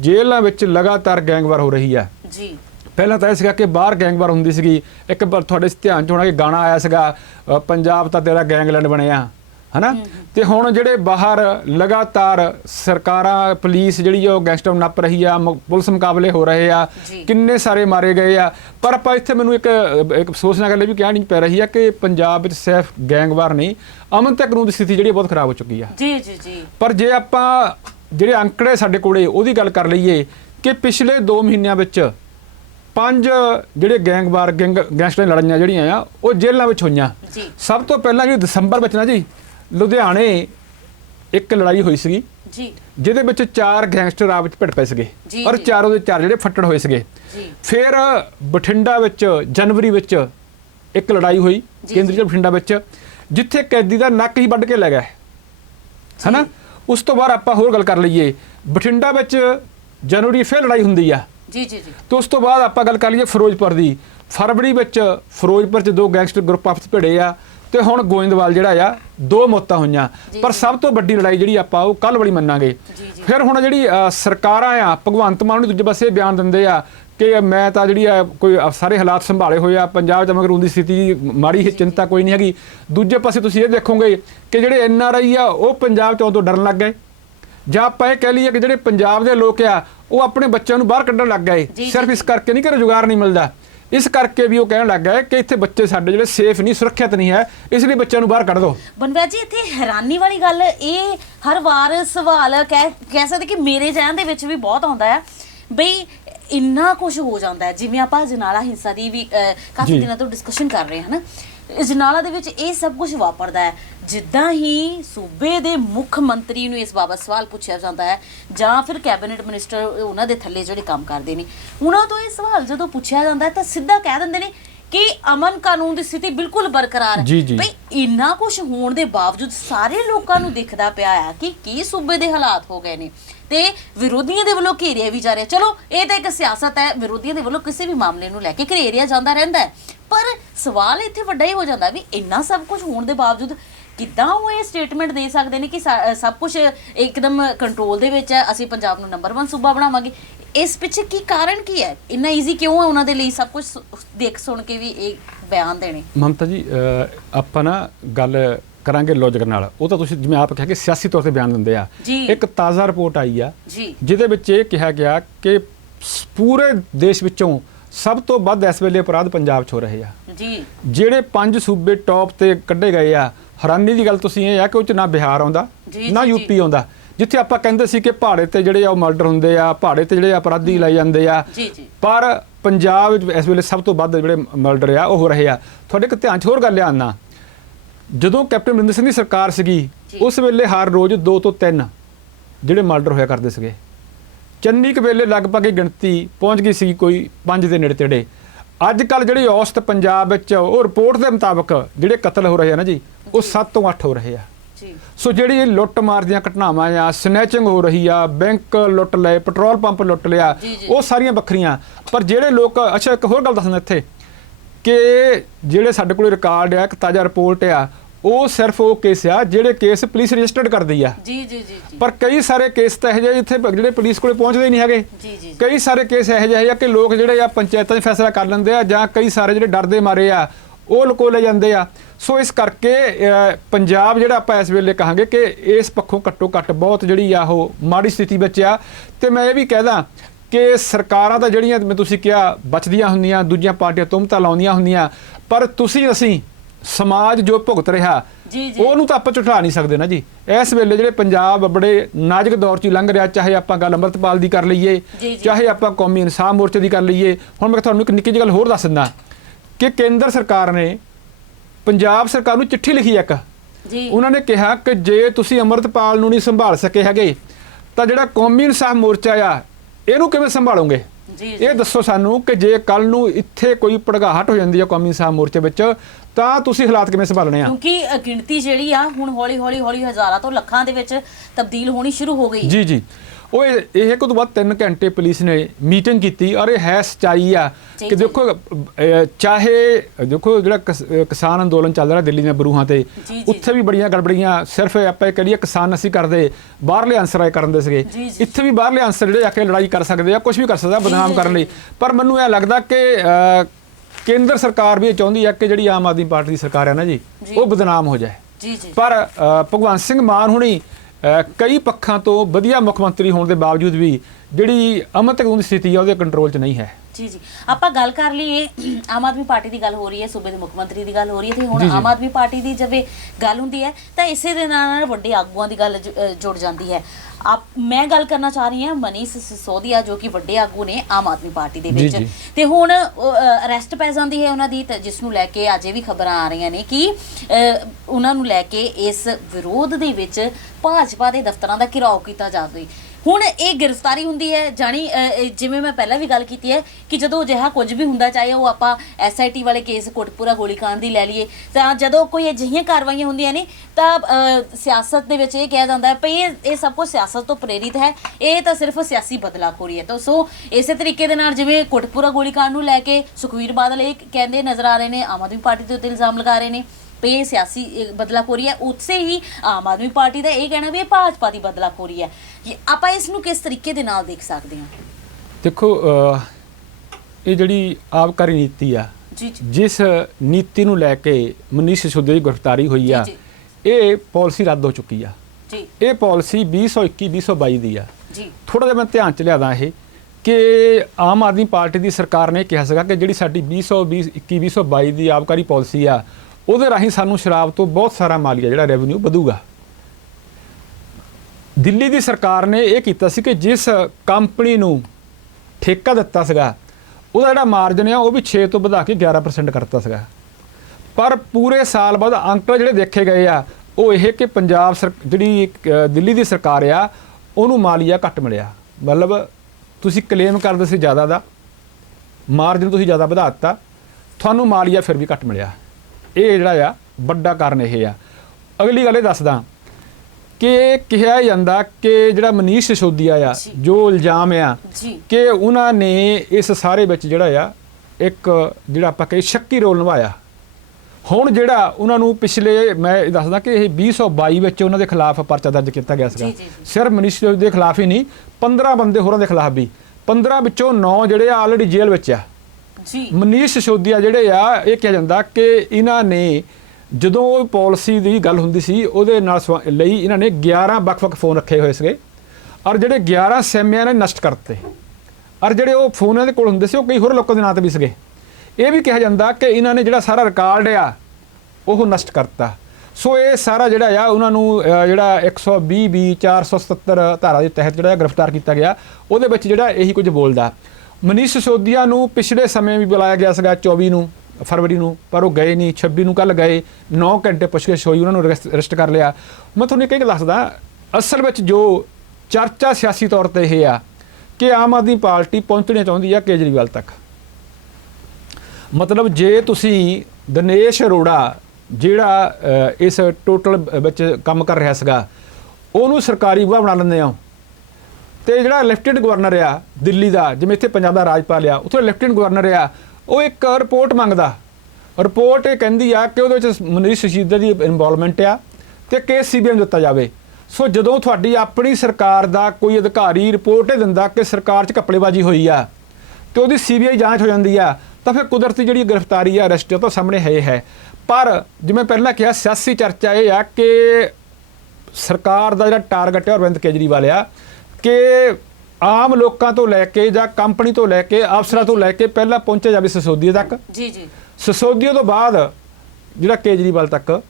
ਜੇਲ੍ਹਾਂ ਵਿੱਚ ਲਗਾਤਾਰ ਗੈਂਗਵਾਰ ਹੋ ਰਹੀ ਆ ਜੀ। ਪਹਿਲਾਂ ਤਾਂ ਇਹ ਸੀਗਾ ਕਿ ਬਾਹਰ ਗੈਂਗਵਾਰ ਹੁੰਦੀ ਸੀਗੀ, ਇੱਕ ਤੁਹਾਡੇ ਧਿਆਨ 'ਚ ਹੋਣਾ ਕਿ ਗਾਣਾ ਆਇਆ ਸੀਗਾ ਪੰਜਾਬ ਤਾਂ ਤੇਰਾ ਗੈਂਗਲੈਂਡ ਬਣਿਆ, ਹਨਾ। ਤੇ ਹੁਣ ਜਿਹੜੇ ਬਾਹਰ ਲਗਾਤਾਰ ਸਰਕਾਰਾਂ ਪੁਲਿਸ ਜਿਹੜੀ ਉਹ ਗੈਂਗਸਟਰ ਨੱਪ ਰਹੀ ਆ, ਪੁਲਿਸ ਮੁਕਾਬਲੇ ਹੋ ਰਹੇ ਆ, ਕਿੰਨੇ ਸਾਰੇ ਮਾਰੇ ਗਏ ਆ। ਪਰ ਆਪਾਂ ਇੱਥੇ ਮੈਨੂੰ ਇੱਕ ਅਫਸੋਸ ਨਾਲ ਗੱਲ ਵੀ ਕਹਿਣੀ ਨਹੀਂ ਪੈ ਰਹੀ ਆ ਕਿ ਪੰਜਾਬ ਵਿੱਚ ਸਿਰਫ ਗੈਂਗਵਾਰ ਨਹੀਂ, ਅਮਨ ਤੇ ਕਾਨੂੰਨ ਦੀ ਸਥਿਤੀ ਜਿਹੜੀ ਬਹੁਤ ਖਰਾਬ ਹੋ ਚੁੱਕੀ ਆ। ਜੀ ਜੀ ਜੀ। ਪਰ ਜੇ ਆਪਾਂ ਜਿਹੜੇ ਅੰਕੜੇ ਸਾਡੇ ਕੋਲੇ ਉਹਦੀ ਗੱਲ ਕਰ ਲਈਏ ਕਿ ਪਿਛਲੇ 2 ਮਹੀਨਿਆਂ ਵਿੱਚ 5 ਜਿਹੜੇ ਗੈਂਗਸਟਰ ਲੜਾਈਆਂ ਜਿਹੜੀਆਂ ਆ ਉਹ ਜੇਲ੍ਹਾਂ ਵਿੱਚ ਹੋਈਆਂ। ਸਭ ਤੋਂ ਪਹਿਲਾਂ ਜਿਹੜੀ ਦਸੰਬਰ ਵਿੱਚ ਨਾ ਜੀ ਲੁਧਿਆਣੇ ਇੱਕ ਲੜਾਈ ਹੋਈ ਸੀਗੀ ਜੀ, ਜਿਹਦੇ ਵਿੱਚ 4 ਗੈਂਗਸਟਰ ਆਪ ਵਿੱਚ ਭਿੜ ਪਏ ਸੀਗੇ ਔਰ ਚਾਰੋਂ ਦੇ ਚਾਰ ਜਿਹੜੇ ਫੱਟੜ ਹੋਏ ਸੀਗੇ। ਫਿਰ ਬਠਿੰਡਾ ਵਿੱਚ ਜਨਵਰੀ ਵਿੱਚ ਇੱਕ ਲੜਾਈ ਹੋਈ ਕੇਂਦਰੀ ਜੇਲ੍ਹ ਬਠਿੰਡਾ ਵਿੱਚ, ਜਿੱਥੇ ਕੈਦੀ ਦਾ ਨੱਕ ਹੀ ਵੱਢ ਕੇ ਲੈ ਗਏ, ਹਨਾ। ਉਸ ਤੋਂ ਬਾਅਦ ਆਪਾਂ ਹੋਰ ਗੱਲ ਕਰ ਲਈਏ, ਬਠਿੰਡਾ ਵਿੱਚ ਜਨਵਰੀ ਫਿਰ ਲੜਾਈ ਹੁੰਦੀ ਆ ਜੀ ਜੀ ਜੀ। ਤੇ ਉਸ ਤੋਂ ਬਾਅਦ ਆਪਾਂ ਗੱਲ ਕਰ ਲਈਏ ਫਿਰੋਜ਼ਪੁਰ ਦੀ, ਫਰਵਰੀ ਵਿੱਚ ਫਿਰੋਜ਼ਪੁਰ 'ਚ 2 ਗੈਂਗਸਟਰ ਗਰੁੱਪ ਆਪਸ ਭਿੜੇ ਆ ਤੇ ਹੁਣ ਗੋਇੰਦਵਾਲ ਜਿਹੜਾ ਆ 2 ਮੌਤਾਂ ਹੋਈਆਂ। ਪਰ ਸਭ ਤੋਂ ਵੱਡੀ ਲੜਾਈ ਜਿਹੜੀ ਆਪਾਂ ਉਹ ਕੱਲ੍ਹ ਵਾਲੀ ਮੰਨਾਂਗੇ। ਫਿਰ ਹੁਣ ਜਿਹੜੀ ਸਰਕਾਰਾਂ ਆ ਭਗਵੰਤ ਮਾਨ ਨੂੰ ਦੂਜੇ ਪਾਸੇ ਬਿਆਨ ਦਿੰਦੇ ਆ ਕਿ ਮੈਂ ਤਾਂ ਜਿਹੜੀ ਆ ਕੋਈ ਸਾਰੇ ਹਾਲਾਤ ਸੰਭਾਲੇ ਹੋਏ ਆ, ਪੰਜਾਬ 'ਚ ਮਗਰ ਦੀ ਸਥਿਤੀ ਮਾੜੀ ਚਿੰਤਾ ਕੋਈ ਨਹੀਂ ਹੈਗੀ। ਦੂਜੇ ਪਾਸੇ ਤੁਸੀਂ ਇਹ ਦੇਖੋਗੇ ਕਿ ਜਿਹੜੇ NRI ਆ ਉਹ ਪੰਜਾਬ 'ਚ ਤੋਂ ਡਰਨ ਲੱਗ ਗਏ, ਜਾਂ ਆਪਾਂ ਇਹ ਕਹਿ ਲਈਏ ਕਿ ਜਿਹੜੇ ਪੰਜਾਬ ਦੇ ਲੋਕ ਆ ਉਹ ਆਪਣੇ ਬੱਚਿਆਂ ਨੂੰ ਬਾਹਰ ਕੱਢਣ ਲੱਗ ਗਏ। ਸਿਰਫ ਇਸ ਕਰਕੇ ਨਹੀਂ ਕਿ ਰੁਜ਼ਗਾਰ ਨਹੀਂ ਮਿਲਦਾ, ਇਸ ਕਰਕੇ ਵੀ ਉਹ ਕਹਿਣ ਲੱਗ ਗਏ ਕਿ ਇੱਥੇ ਬੱਚੇ ਸਾਡੇ ਜਿਹੜੇ ਸੇਫ ਨਹੀਂ, ਸੁਰੱਖਿਅਤ ਨਹੀਂ ਹੈ, ਇਸ ਲਈ ਬੱਚਿਆਂ ਨੂੰ ਬਾਹਰ ਕੱਢ ਦਿਓ। ਬਨਵੈਦ ਜੀ, ਇੱਥੇ ਹੈਰਾਨੀ ਵਾਲੀ ਗੱਲ ਇਹ ਹਰ ਵਾਰ ਸਵਾਲ ਕਹਿ ਸਕਦੇ ਕਿ ਮੇਰੇ ਜ਼ਿਹਨ ਦੇ ਵਿੱਚ ਵੀ ਬਹੁਤ ਆਉਂਦਾ ਹੈ ਬਈ ਇੰਨਾ ਕੁਝ ਹੋ ਜਾਂਦਾ ਹੈ। ਜਿਵੇਂ ਆਪਾਂ ਅਜਨਾਲਾ ਹਿੰਸਾ ਦੀ ਵੀ ਕਾਫੀ ਦਿਨਾਂ ਤੋਂ ਡਿਸਕਸ਼ਨ ਕਰ ਰਹੇ ਹਾਂ ਨਾ, ਅਜਨਾਲਾ ਦੇ ਵਿੱਚ ਇਹ ਸਭ ਕੁਝ ਵਾਪਰਦਾ ਹੈ। ਜਿੱਦਾਂ ਹੀ ਸੂਬੇ ਦੇ ਮੁੱਖ ਮੰਤਰੀ ਨੂੰ ਇਸ ਬਾਬਤ ਸਵਾਲ ਪੁੱਛਿਆ ਜਾਂਦਾ ਹੈ ਜਾਂ ਫਿਰ ਕੈਬਨਿਟ ਮਿਨਿਸਟਰ ਉਹਨਾਂ ਦੇ ਥੱਲੇ ਜਿਹੜੇ ਕੰਮ ਕਰਦੇ ਨੇ ਉਹਨਾਂ ਤੋਂ ਇਹ ਸਵਾਲ ਜਦੋਂ ਪੁੱਛਿਆ ਜਾਂਦਾ ਹੈ ਤਾਂ ਸਿੱਧਾ ਕਹਿ ਦਿੰਦੇ ਨੇ ਕਿ ਅਮਨ ਕਾਨੂੰਨ ਦੀ ਸਥਿਤੀ ਬਿਲਕੁਲ ਬਰਕਰਾਰ ਹੈ। ਬਈ ਇੰਨਾ ਕੁਝ ਹੋਣ ਦੇ ਬਾਵਜੂਦ ਸਾਰੇ ਲੋਕਾਂ ਨੂੰ ਦਿਖਦਾ ਪਿਆ ਹੈ ਕਿ ਕੀ ਸੂਬੇ ਦੇ ਹਾਲਾਤ ਹੋ ਗਏ ਨੇ ਤੇ ਵਿਰੋਧੀਆਂ ਦੇ ਵੱਲੋਂ ਘੇਰਿਆ ਵੀ ਜਾ ਰਿਹਾ। ਚਲੋ ਇਹ ਤਾਂ ਇੱਕ ਸਿਆਸਤ ਹੈ, ਵਿਰੋਧੀਆਂ ਦੇ ਵੱਲੋਂ ਕਿਸੇ ਵੀ ਮਾਮਲੇ ਨੂੰ ਲੈ ਕੇ ਘੇਰਿਆ ਜਾਂਦਾ ਰਹਿੰਦਾ ਹੈ, ਪਰ ਸਵਾਲ ਇੱਥੇ ਵੱਡਾ ਹੀ ਹੋ ਜਾਂਦਾ ਵੀ ਇੰਨਾ ਸਭ ਕੁਝ ਹੋਣ ਦੇ ਬਾਵਜੂਦ ਕਿੱਦਾਂ ਉਹ ਇਹ ਸਟੇਟਮੈਂਟ ਦੇ ਸਕਦੇ ਨੇ ਕਿ ਸਭ ਕੁਝ ਇੱਕਦਮ ਕੰਟਰੋਲ ਦੇ ਵਿੱਚ ਹੈ, ਅਸੀਂ ਪੰਜਾਬ ਨੂੰ ਨੰਬਰ 1 ਸੂਬਾ ਬਣਾਵਾਂਗੇ। ਇਸ ਪਿੱਛੇ ਕੀ ਕਾਰਨ ਕੀ ਹੈ? ਇੰਨਾ ਈਜ਼ੀ ਕਿਉਂ ਹੈ ਉਹਨਾਂ ਦੇ ਲਈ ਸਭ ਕੁਝ ਦੇਖ ਸੁਣ ਕੇ ਵੀ ਇਹ ਬਿਆਨ ਦੇਣੇ? ਮਮਤਾ ਜੀ, ਆਪਾਂ ਨਾ ਗੱਲ ਕਰਾਂਗੇ ਲੌਜਿਕ ਨਾਲ। ਉਹ ਤਾਂ ਤੁਸੀਂ ਜਿਵੇਂ ਆਪ ਕਿਹਾ ਕਿ ਸਿਆਸੀ ਤੌਰ ਤੇ ਬਿਆਨ ਦਿੰਦੇ ਆ। ਇੱਕ ਤਾਜ਼ਾ ਰਿਪੋਰਟ ਆਈ ਆ ਜਿਹਦੇ ਵਿੱਚ ਇਹ ਕਿਹਾ ਗਿਆ ਕਿ ਪੂਰੇ ਦੇਸ਼ ਵਿੱਚੋਂ ਸਭ ਤੋਂ ਵੱਧ ਇਸ ਵੇਲੇ ਅਪਰਾਧ ਪੰਜਾਬ 'ਚ ਹੋ ਰਹੇ ਆ। ਜਿਹੜੇ 5 ਸੂਬੇ ਟੌਪ ਤੇ ਕੱਢੇ ਗਏ ਆ, ਹੈਰਾਨੀ ਦੀ ਗੱਲ ਤੁਸੀਂ ਇਹ ਆ ਕਿ ਉਹ 'ਚ ਨਾ ਬਿਹਾਰ ਆਉਂਦਾ ਨਾ ਯੂਪੀ ਆਉਂਦਾ। ਜਿੱਥੇ ਆਪਾਂ ਕਹਿੰਦੇ ਸੀ ਕਿ ਪਹਾੜੇ ਤੇ ਜਿਹੜੇ ਆ ਉਹ ਮਰਡਰ ਹੁੰਦੇ ਆ, ਪਹਾੜੇ ਤੇ ਜਿਹੜੇ ਅਪਰਾਧੀ ਲਾਏ ਜਾਂਦੇ ਆ, ਪਰ ਪੰਜਾਬ ਵਿੱਚ ਇਸ ਵੇਲੇ ਸਭ ਤੋਂ ਵੱਧ ਜਿਹੜੇ ਮਰਡਰ ਆ ਉਹ ਹੋ ਰਹੇ ਆ। ਤੁਹਾਡੇ ਇੱਕ ਧਿਆਨ 'ਚ ਹੋਰ ਗੱਲ ਆਉਣਾ, ਜਦੋਂ ਕੈਪਟਨ ਅਮਰਿੰਦਰ ਸਿੰਘ ਦੀ ਸਰਕਾਰ ਸੀਗੀ ਉਸ ਵੇਲੇ ਹਰ ਰੋਜ਼ 2 ਤੋਂ 3 ਜਿਹੜੇ ਮਰਡਰ ਹੋਇਆ ਕਰਦੇ ਸੀਗੇ। ਚੰਨੀ ਕੁ ਵੇਲੇ ਲਗਭਗ ਇਹ ਗਿਣਤੀ ਪਹੁੰਚ ਗਈ ਸੀ ਕੋਈ 5 ਦੇ ਨੇੜੇ ਤੇੜੇ। ਅੱਜ ਕੱਲ੍ਹ ਜਿਹੜੀ ਔਸਤ ਪੰਜਾਬ ਵਿੱਚ ਉਹ ਰਿਪੋਰਟ ਦੇ ਮੁਤਾਬਕ ਜਿਹੜੇ ਕਤਲ ਹੋ ਰਹੇ ਆ ਨਾ ਜੀ ਉਹ 7 ਤੋਂ 8 ਹੋ ਰਹੇ ਆ। ਸੋ ਜਿਹੜੀ ਲੁੱਟ ਮਾਰ ਦੀਆਂ ਘਟਨਾਵਾਂ ਆ, ਸਨੈਚਿੰਗ ਹੋ ਰਹੀ ਆ, ਬੈਂਕ ਲੁੱਟ ਲਏ, ਪੈਟਰੋਲ ਪੰਪ ਲੁੱਟ ਲਿਆ, ਉਹ ਸਾਰੀਆਂ ਵੱਖਰੀਆਂ। ਪਰ ਜਿਹੜੇ ਲੋਕ, ਅੱਛਾ ਇੱਕ ਹੋਰ ਗੱਲ ਦੱਸਣਾ ਇੱਥੇ ਕਿ ਜਿਹੜੇ ਸਾਡੇ ਕੋਲ ਰਿਕਾਰਡ ਆ, ਇੱਕ ਤਾਜ਼ਾ ਰਿਪੋਰਟ ਆ, ਉਹ ਸਿਰਫ ਉਹ ਕੇਸ ਆ ਜਿਹੜੇ ਕੇਸ ਪੁਲਿਸ ਰਜਿਸਟਰਡ ਕਰਦੀ ਆ। ਪਰ ਕਈ ਸਾਰੇ ਕੇਸ ਤਾਂ ਇਹੋ ਜਿਹੇ ਇੱਥੇ ਜਿਹੜੇ ਪੁਲਿਸ ਕੋਲੇ ਪਹੁੰਚਦੇ ਹੀ ਨਹੀਂ ਹੈਗੇ। ਕਈ ਸਾਰੇ ਕੇਸ ਇਹੋ ਜਿਹੇ ਆ ਕਿ ਲੋਕ ਜਿਹੜੇ ਆ ਪੰਚਾਇਤਾਂ 'ਚ ਫੈਸਲਾ ਕਰ ਲੈਂਦੇ ਆ, ਜਾਂ ਕਈ ਸਾਰੇ ਜਿਹੜੇ ਡਰਦੇ ਮਾਰੇ ਆ ਉਹ ਲੁਕੋ ਲੈ ਜਾਂਦੇ ਆ। ਸੋ ਇਸ ਕਰਕੇ ਪੰਜਾਬ ਜਿਹੜਾ ਆਪਾਂ ਇਸ ਵੇਲੇ ਕਹਾਂਗੇ ਕਿ ਇਸ ਪੱਖੋਂ ਘੱਟੋ ਘੱਟ ਬਹੁਤ ਜਿਹੜੀ ਆ ਉਹ ਮਾੜੀ ਸਥਿਤੀ ਵਿੱਚ ਆ। ਤੇ ਮੈਂ ਇਹ ਵੀ ਕਹਿਦਾ ਕਿ ਸਰਕਾਰਾਂ ਤਾਂ ਜਿਹੜੀਆਂ ਮੈਂ ਤੁਸੀਂ ਕਿਹਾ ਬਚਦੀਆਂ ਹੁੰਦੀਆਂ, ਦੂਜੀਆਂ ਪਾਰਟੀਆਂ ਤੁਹਮਤਾਂ ਲਾਉਂਦੀਆਂ ਹੁੰਦੀਆਂ, ਪਰ ਤੁਸੀਂ ਅਸੀਂ ਸਮਾਜ ਜੋ ਭੁਗਤ ਰਿਹਾ ਉਹਨੂੰ ਤਾਂ ਆਪਾਂ ਝੁਠਲਾ ਨਹੀਂ ਸਕਦੇ ਨਾ ਜੀ। ਇਸ ਵੇਲੇ ਜਿਹੜੇ ਪੰਜਾਬ ਬੜੇ ਨਾਜ਼ੁਕ ਦੌਰ 'ਚ ਲੰਘ ਰਿਹਾ, ਚਾਹੇ ਆਪਾਂ ਗੱਲ ਅੰਮ੍ਰਿਤਪਾਲ ਦੀ ਕਰ ਲਈਏ, ਚਾਹੇ ਆਪਾਂ ਕੌਮੀ ਇਨਸਾਫ ਮੋਰਚੇ ਦੀ ਕਰ ਲਈਏ। ਹੁਣ ਮੈਂ ਤੁਹਾਨੂੰ ਇੱਕ ਨਿੱਕੀ ਜਿਹੀ ਗੱਲ ਹੋਰ ਦੱਸ ਦਿੰਦਾ ਕਿ ਕੇਂਦਰ ਸਰਕਾਰ ਨੇ ਪੰਜਾਬ ਸਰਕਾਰ ਨੂੰ ਚਿੱਠੀ ਲਿਖੀ ਇੱਕ, ਉਹਨਾਂ ਨੇ ਕਿਹਾ ਕਿ ਜੇ ਤੁਸੀਂ ਅੰਮ੍ਰਿਤਪਾਲ ਨੂੰ ਨਹੀਂ ਸੰਭਾਲ ਸਕੇ ਹੈਗੇ ਤਾਂ ਜਿਹੜਾ ਕੌਮੀ ਇਨਸਾਫ ਮੋਰਚਾ ਆ ਇਹਨੂੰ ਕਿਵੇਂ ਸੰਭਾਲੋਗੇ? ਇਹ ਦੱਸੋ ਸਾਨੂੰ ਕਿ ਜੇ ਕੱਲ ਨੂੰ ਇੱਥੇ ਕੋਈ ਭੜਕਾਹਟ ਹੋ ਜਾਂਦੀ ਹੈ ਕੌਮੀ ਇਨਸਾਫ ਮੋਰਚੇ ਵਿੱਚ ਤਾਂ ਤੁਸੀਂ ਹਾਲਾਤ ਕਿਵੇਂ ਸੰਭਾਲਣੇ ਆ? ਕਿਉਂਕਿ ਗਿਣਤੀ ਜਿਹੜੀ ਆ ਹੁਣ ਹੌਲੀ ਹੌਲੀ ਹਜ਼ਾਰਾਂ ਤੋਂ ਲੱਖਾਂ ਦੇ ਵਿੱਚ ਤਬਦੀਲ ਹੋਣੀ ਸ਼ੁਰੂ ਹੋ ਗਈ। ਜੀ ਜੀ, ਉਹ ਇਹ ਤੋਂ ਬਾਅਦ 3 ਘੰਟੇ ਪੁਲਿਸ ਨੇ ਮੀਟਿੰਗ ਕੀਤੀ ਔਰ ਇਹ ਹੈ ਸੱਚਾਈ ਆ ਕਿ ਦੇਖੋ ਚਾਹੇ ਦੇਖੋ ਜਿਹੜਾ ਕਿਸਾਨ ਅੰਦੋਲਨ ਚੱਲ ਰਿਹਾ ਦਿੱਲੀ ਦੀਆਂ ਬਰੂਹਾਂ ਤੇ, ਉੱਥੇ ਵੀ ਬੜੀਆਂ ਗੜਬੜੀਆਂ, ਸਿਰਫ ਆਪਾਂ ਇਹ ਕਰੀਏ ਕਿਸਾਨ ਅਸੀਂ ਕਰਦੇ, ਬਾਹਰਲੇ ਅੰਸਰ ਆਏ ਕਰਨ ਦੇ ਸੀਗੇ, ਇੱਥੇ ਵੀ ਬਾਹਰਲੇ ਅੰਸਰ ਜਿਹੜੇ ਆ ਕੇ ਲੜਾਈ ਕਰ ਸਕਦੇ ਆ, ਕੁਝ ਵੀ ਕਰ ਸਕਦਾ ਬਦਨਾਮ ਕਰਨ ਲਈ। ਪਰ ਮੈਨੂੰ ਇਹ ਲੱਗਦਾ ਕਿ ਕੇਂਦਰ ਸਰਕਾਰ ਵੀ ਇਹ ਚਾਹੁੰਦੀ ਆ ਕਿ ਜਿਹੜੀ ਆਮ ਆਦਮੀ ਪਾਰਟੀ ਦੀ ਸਰਕਾਰ ਹੈ ਨਾ ਜੀ, ਉਹ ਬਦਨਾਮ ਹੋ ਜਾਏ। ਪਰ ਭਗਵੰਤ ਸਿੰਘ ਮਾਨ ਹੁਣੀ ਕਈ ਪੱਖਾਂ ਤੋਂ ਵਧੀਆ ਮੁੱਖ ਮੰਤਰੀ ਹੋਣ ਦੇ ਬਾਵਜੂਦ ਵੀ ਜਿਹੜੀ ਅਮਨ ਕਾਨੂੰਨ ਦੀ ਸਥਿਤੀ ਆ ਉਹਦੇ ਕੰਟਰੋਲ 'ਚ ਨਹੀਂ ਹੈ। ਜੀ ਜੀ, ਆਪਾਂ ਗੱਲ ਕਰ ਲਈਏ, ਆਮ ਆਦਮੀ ਪਾਰਟੀ ਦੀ ਗੱਲ ਹੋ ਰਹੀ ਹੈ, ਸੂਬੇ ਦੇ ਮੁੱਖ ਮੰਤਰੀ ਦੀ ਗੱਲ ਹੋ ਰਹੀ ਹੈ, ਤੇ ਹੁਣ ਆਮ ਆਦਮੀ ਪਾਰਟੀ ਦੀ ਜਦੋਂ ਗੱਲ ਹੁੰਦੀ ਹੈ ਤਾਂ ਇਸੇ ਦੇ ਨਾਲ ਵੱਡੇ ਆਗੂਆਂ ਦੀ ਗੱਲ ਜੁੜ ਜਾਂਦੀ ਹੈ। ਮੈਂ ਗੱਲ ਕਰਨਾ ਚਾਹ ਰਹੀ ਹਾਂ ਮਨੀਸ਼ ਸਿਸੋਦੀਆ, ਜੋ ਕਿ ਵੱਡੇ ਆਗੂ ਨੇ ਆਮ ਆਦਮੀ ਪਾਰਟੀ ਦੇ ਵਿੱਚ, ਤੇ ਹੁਣ ਅਰੈਸਟ ਪੈ ਜਾਂਦੀ ਹੈ ਉਹਨਾਂ ਦੀ, ਜਿਸ ਨੂੰ ਲੈ ਕੇ ਅਜੇ ਵੀ ਖਬਰਾਂ ਆ ਰਹੀਆਂ ਨੇ ਕਿ ਉਹਨਾਂ ਨੂੰ ਲੈ ਕੇ ਇਸ ਵਿਰੋਧ ਦੇ ਵਿੱਚ ਭਾਜਪਾ ਦੇ ਦਫ਼ਤਰਾਂ ਦਾ ਘਿਰਾਓ ਕੀਤਾ ਜਾਵੇ। ਹੁਣ ਇਹ ਗ੍ਰਿਫਤਾਰੀ ਹੁੰਦੀ ਹੈ, ਜਾਣੀ ਜਿਵੇਂ ਮੈਂ ਪਹਿਲਾਂ ਵੀ ਗੱਲ ਕੀਤੀ ਹੈ ਕਿ ਜਦੋਂ ਅਜਿਹਾ ਕੁਝ ਵੀ ਹੁੰਦਾ, ਚਾਹੇ ਉਹ ਆਪਾਂ SIT ਵਾਲੇ ਕੇਸ ਕੋਟਕਪੂਰਾ ਗੋਲੀकांड ਦੀ ਲੈ ਲਈਏ, ਤਾਂ ਜਦੋਂ ਕੋਈ ਅਜਿਹੀਆਂ ਕਾਰਵਾਈਆਂ ਹੁੰਦੀਆਂ ਨੇ ਤਾਂ ਸਿਆਸਤ ਦੇ ਵਿੱਚ ਇਹ ਕਿਹਾ ਜਾਂਦਾ ਹੈ ਭਈ ਇਹ ਸਭ ਕੁਝ ਸਿਆਸਤ ਤੋਂ ਪ੍ਰੇਰਿਤ ਹੈ, ਇਹ ਤਾਂ ਸਿਰਫ ਸਿਆਸੀ ਬਦਲਾਖੋਰੀ ਹੈ। ਤਾਂ ਸੋ ਇਸੇ ਤਰੀਕੇ ਦੇ ਨਾਲ ਜਿਵੇਂ ਕੋਟਕਪੂਰਾ ਗੋਲੀकांड ਨੂੰ ਲੈ ਕੇ ਸੁਖਵੀਰ ਬਾਦਲ ਇਹ ਕਹਿੰਦੇ ਨਜ਼ਰ ਆ ਰਹੇ ਨੇ, ਆਮ ਆਦਮੀ ਪਾਰਟੀ ਦੇ ਉੱਤੇ ਇਲਜ਼ਾਮ ਲਗਾ ਰਹੇ ਨੇ ਵੀ ਸਿਆਸੀ ਬਦਲਾਖੋਰੀ ਹੈ, ਉਸੇ ਹੀ ਆਮ ਆਦਮੀ ਪਾਰਟੀ ਦਾ ਇਹ ਕਹਿਣਾ ਵੀ ਇਹ ਭਾਜਪਾ ਦੀ ਬਦਲਾਖੋਰੀ ਹੈ। ਆਪਾਂ ਇਸ ਨੂੰ ਕਿਸ ਤਰੀਕੇ ਦੇ ਨਾਲ ਦੇਖ ਸਕਦੇ ਹਾਂ? ਦੇਖੋ ਇਹ ਜਿਹੜੀ ਆਬਕਾਰੀ ਨੀਤੀ ਆ, ਜਿਸ ਨੀਤੀ ਨੂੰ ਲੈ ਕੇ ਮਨੀਸ਼ ਸਿਸੋਦੀਆ ਦੀ ਗ੍ਰਿਫਤਾਰੀ ਹੋਈ ਆ, ਇਹ ਪਾਲਿਸੀ ਰੱਦ ਹੋ ਚੁੱਕੀ ਆ। ਇਹ ਪਾਲਿਸੀ 2021-2022 ਦੀ ਆ। ਥੋੜਾ ਜਿਹਾ ਮੈਂ ਧਿਆਨ ਚ ਲਿਆਦਾ ਇਹ ਕਿ ਆਮ ਆਦਮੀ ਪਾਰਟੀ ਦੀ ਸਰਕਾਰ ਨੇ ਕਿਹਾ ਸੀਗਾ ਕਿ ਜਿਹੜੀ ਸਾਡੀ 2021-2022 ਦੀ ਆਬਕਾਰੀ ਪਾਲਿਸੀ ਆ, ਉਹਦੇ ਰਾਹੀਂ ਸਾਨੂੰ ਸ਼ਰਾਬ ਤੋਂ ਬਹੁਤ ਸਾਰਾ ਮਾਲੀਆ ਜਿਹੜਾ ਰੈਵਨਿਊ ਵਧੂਗਾ। ਦਿੱਲੀ ਦੀ ਸਰਕਾਰ ਨੇ ਇਹ ਕੀਤਾ ਸੀ ਕਿ ਜਿਸ ਕੰਪਨੀ ਨੂੰ ਠੇਕਾ ਦਿੱਤਾ ਸੀਗਾ ਉਹਦਾ ਜਿਹੜਾ ਮਾਰਜਨ ਆ ਉਹ ਵੀ 6 ਤੋਂ ਵਧਾ ਕੇ 11% ਕਰਤਾ ਸੀਗਾ। ਪਰ ਪੂਰੇ ਸਾਲ ਬਾਅਦ ਅੰਕ ਜਿਹੜੇ ਦੇਖੇ ਗਏ ਆ ਉਹ ਇਹ ਕਿ ਪੰਜਾਬ ਜਿਹੜੀ ਦਿੱਲੀ ਦੀ ਸਰਕਾਰ ਆ ਉਹਨੂੰ ਮਾਲੀਆ ਘੱਟ ਮਿਲਿਆ। ਮਤਲਬ ਤੁਸੀਂ ਕਲੇਮ ਕਰਦੇ ਸੀ ਜ਼ਿਆਦਾ ਦਾ, ਮਾਰਜਨ ਤੁਸੀਂ ਜ਼ਿਆਦਾ ਵਧਾ ਦਿੱਤਾ, ਤੁਹਾਨੂੰ ਮਾਲੀਆ ਫਿਰ ਵੀ ਘੱਟ ਮਿਲਿਆ। ਇਹ ਜਿਹੜਾ ਆ ਵੱਡਾ ਕਾਰਨ ਇਹ ਆ। ਅਗਲੀ ਗੱਲ ਇਹ ਦੱਸਦਾ ਕਿ ਕਿਹਾ ਜਾਂਦਾ ਕਿ ਜਿਹੜਾ ਮਨੀਸ਼ ਸਿਸੋਦੀਆ ਆ, ਜੋ ਇਲਜ਼ਾਮ ਆ ਕਿ ਉਹਨਾਂ ਨੇ ਇਸ ਸਾਰੇ ਵਿੱਚ ਜਿਹੜਾ ਆ ਇੱਕ ਜਿਹੜਾ ਆਪਾਂ ਕਹੇ ਸ਼ੱਕੀ ਰੋਲ ਨਿਭਾਇਆ। ਹੁਣ ਜਿਹੜਾ ਉਹਨਾਂ ਨੂੰ ਪਿਛਲੇ ਮੈਂ ਦੱਸਦਾ ਕਿ ਇਹ 2022 ਵਿੱਚ ਉਹਨਾਂ ਦੇ ਖਿਲਾਫ ਪਰਚਾ ਦਰਜ ਕੀਤਾ ਗਿਆ ਸੀਗਾ। ਸਿਰਫ ਮਨੀਸ਼ ਸਿਸੋਦੀਆ ਦੇ ਖਿਲਾਫ ਹੀ ਨਹੀਂ, 15 ਬੰਦੇ ਹੋਰਾਂ ਦੇ ਖਿਲਾਫ ਵੀ, 15 ਵਿੱਚੋਂ 9 ਜਿਹੜੇ ਆ ਆਲਰੇਡੀ ਜੇਲ੍ਹ ਵਿੱਚ ਆ। ਮਨੀਸ਼ ਸਿਸੋਦੀਆ ਜਿਹੜੇ ਆ ਇਹ ਕਿਹਾ ਜਾਂਦਾ ਕਿ ਇਹਨਾਂ ਨੇ ਜਦੋਂ ਉਹ ਪਾਲਿਸੀ ਦੀ ਗੱਲ ਹੁੰਦੀ ਸੀ ਉਹਦੇ ਨਾਲ ਲਈ ਇਹਨਾਂ ਨੇ 11 ਵੱਖ-ਵੱਖ ਫੋਨ ਰੱਖੇ ਹੋਏ ਸੀਗੇ, ਔਰ ਜਿਹੜੇ 11 ਸਿਮ ਨੇ ਨਸ਼ਟ ਕਰਤੇ, ਔਰ ਜਿਹੜੇ ਉਹ ਫੋਨ ਇਹਨਾਂ ਦੇ ਕੋਲ ਹੁੰਦੇ ਸੀ ਉਹ ਕਈ ਹੋਰ ਲੋਕਾਂ ਦੇ ਨਾਂ ਤੇ ਵੀ ਸੀਗੇ। ਇਹ ਵੀ ਕਿਹਾ ਜਾਂਦਾ ਕਿ ਇਹਨਾਂ ਨੇ ਜਿਹੜਾ ਸਾਰਾ ਰਿਕਾਰਡ ਆ ਉਹ ਨਸ਼ਟ ਕਰਤਾ। ਸੋ ਇਹ ਸਾਰਾ ਜਿਹੜਾ ਆ ਉਹਨਾਂ ਨੂੰ ਜਿਹੜਾ 120B 477 ਧਾਰਾ ਦੇ ਤਹਿਤ ਜਿਹੜਾ ਗ੍ਰਿਫਤਾਰ ਕੀਤਾ ਗਿਆ, ਉਹਦੇ ਵਿੱਚ ਜਿਹੜਾ ਇਹੀ ਕੁਝ ਬੋਲਦਾ। ਮਨੀਸ਼ ਸਿਸੋਦੀਆ ਨੂੰ ਪਿਛਲੇ ਸਮੇਂ ਵੀ ਬੁਲਾਇਆ ਗਿਆ ਸੀਗਾ 24 ਨੂੰ ਫਰਵਰੀ ਨੂੰ, ਪਰ ਉਹ ਗਏ ਨਹੀਂ। 26 ਨੂੰ ਕੱਲ ਗਏ, 9 ਘੰਟੇ ਪੁੱਛਗਿੱਛ ਹੋਈ, ਉਹਨਾਂ ਨੂੰ ਅਰੈਸਟ ਕਰ ਲਿਆ। ਮੈਂ ਤੁਹਾਨੂੰ ਇੱਕ ਦੱਸਦਾ, ਅਸਲ ਵਿੱਚ ਜੋ ਚਰਚਾ ਸਿਆਸੀ ਤੌਰ ਤੇ ਇਹ ਆ ਕਿ ਆਮ ਆਦਮੀ ਪਾਰਟੀ ਪਹੁੰਚਣਾ ਚਾਹੁੰਦੀ ਆ ਕੇਜਰੀਵਾਲ ਤੱਕ। ਮਤਲਬ ਜੇ ਤੁਸੀਂ ਦਿਨੇਸ਼ ਅਰੋੜਾ ਜਿਹੜਾ ਇਸ ਟੋਟਲ ਵਿੱਚ ਕੰਮ ਕਰ ਰਿਹਾ ਸੀਗਾ ਉਹਨੂੰ ਸਰਕਾਰੀ ਅਗਵਾ ਬਣਾ ਲੈਂਦੇ ਆ, ਤੇ ਜਿਹੜਾ ਲੈਫਟੀਨੈਂਟ ਗਵਰਨਰ ਆ ਦਿੱਲੀ ਦਾ, ਜਿਵੇਂ ਇੱਥੇ ਪੰਜਾਬ ਦਾ ਰਾਜਪਾਲ ਆ, ਉੱਥੇ ਲੈਫਟੀਨੈਂਟ ਗਵਰਨਰ ਆ, ਉਹ ਇੱਕ ਰਿਪੋਰਟ ਮੰਗਦਾ। ਰਿਪੋਰਟ ਇਹ ਕਹਿੰਦੀ ਆ ਕਿ ਉਹਦੇ ਵਿੱਚ ਮਨੀਸ਼ ਸਿਸੋਦੀਆ ਦੀ ਇਨਵੋਲਵਮੈਂਟ ਆ ਤੇ ਕੇਸ CBI ਨੂੰ ਦਿੱਤਾ ਜਾਵੇ। ਸੋ ਜਦੋਂ ਤੁਹਾਡੀ ਆਪਣੀ ਸਰਕਾਰ ਦਾ ਕੋਈ ਅਧਿਕਾਰੀ ਰਿਪੋਰਟ ਇਹ ਦਿੰਦਾ ਕਿ ਸਰਕਾਰ 'ਚ ਘਪਲੇਬਾਜ਼ੀ ਹੋਈ ਆ ਤੇ ਉਹਦੀ CBI ਜਾਂਚ ਹੋ ਜਾਂਦੀ ਆ, ਤਾਂ ਫਿਰ ਕੁਦਰਤੀ ਜਿਹੜੀ ਗ੍ਰਿਫਤਾਰੀ ਆ, ਅਰੈਸਟ ਤਾਂ ਸਾਹਮਣੇ ਹੈ। ਪਰ ਜਿਵੇਂ ਪਹਿਲਾਂ ਕਿਹਾ, ਸਿਆਸੀ ਚਰਚਾ ਇਹ ਆ ਕਿ ਸਰਕਾਰ ਦਾ ਜਿਹੜਾ ਟਾਰਗੇਟ ਹੈ ਅਰਵਿੰਦ ਕੇਜਰੀਵਾਲ ਆ ਕਿ ਆਮ ਲੋਕਾਂ ਤੋਂ ਲੈ ਕੇ ਜਾਂ ਕੰਪਨੀ ਤੋਂ ਲੈ ਕੇ ਅਫਸਰਾਂ ਤੋਂ ਲੈ ਕੇ ਪਹਿਲਾਂ ਪਹੁੰਚਿਆ ਜਾਵੇ ਸਿਸੋਦੀਆ ਤੱਕ। ਸਿਸੋਦੀਆ ਤੋਂ ਬਾਅਦ ਜਿਹੜਾ ਕੇਜਰੀਵਾਲ ਤੱਕ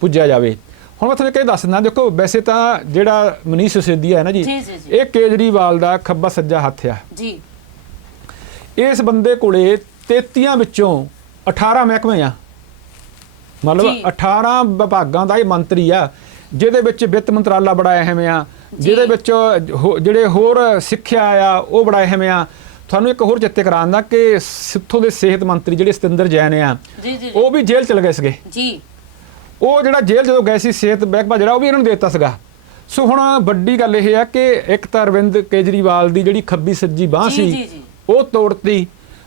ਪੁੱਜਿਆ ਜਾਵੇ। ਹੁਣ ਮੈਂ ਤੁਹਾਨੂੰ ਇਹ ਦੱਸ ਦਿੰਦਾ, ਦੇਖੋ ਵੈਸੇ ਤਾਂ ਜਿਹੜਾ ਮਨੀਸ਼ ਸਿਸੋਦੀਆ ਹੈ ਨਾ ਜੀ, ਇਹ ਕੇਜਰੀਵਾਲ ਦਾ ਖੱਬਾ ਸੱਜਾ ਹੱਥ ਆ। ਇਸ ਬੰਦੇ ਕੋਲੇ 33 ਵਿੱਚੋਂ 18 ਮਹਿਕਮੇ ਆ, ਮਤਲਬ 18 ਵਿਭਾਗਾਂ ਦਾ ਇਹ ਮੰਤਰੀ ਆ, ਜਿਹਦੇ ਵਿੱਚ ਵਿੱਤ ਮੰਤਰਾਲਾ ਬੜਾ ਅਹਿਮ ਆ, ਜਿਹਦੇ ਵਿੱਚ ਜਿਹੜੇ ਹੋਰ ਸਿੱਖਿਆ ਆ ਉਹ ਬੜਾ ਅਹਿਮ ਆ। ਤੁਹਾਨੂੰ ਇੱਕ ਹੋਰ ਚੇਤੇ ਕਰਾਉਂਦਾ ਕਿ ਸਿੱਥੋਂ ਦੇ ਸਿਹਤ ਮੰਤਰੀ ਜਿਹੜੇ ਸਤਿੰਦਰ ਜੈਨ ਆ ਉਹ ਵੀ ਜੇਲ੍ਹ ਚਲੇ ਗਏ ਸੀਗੇ ਜੀ। ਉਹ ਜਿਹੜਾ ਜੇਲ੍ਹ ਜਦੋਂ ਗਏ ਸੀ ਸਿਹਤ ਮਹਿਕਮਾ ਜਿਹੜਾ ਉਹ ਵੀ ਇਹਨਾਂ ਨੂੰ ਦੇ ਦਿੱਤਾ ਸੀਗਾ। ਸੋ ਹੁਣ ਵੱਡੀ ਗੱਲ ਇਹ ਹੈ ਕਿ ਇੱਕ ਤਾਂ ਅਰਵਿੰਦ ਕੇਜਰੀਵਾਲ ਦੀ ਜਿਹੜੀ ਖੱਬੀ ਸੱਜੀ ਬਾਂਹ ਸੀ ਉਹ ਤੋੜਤੀ,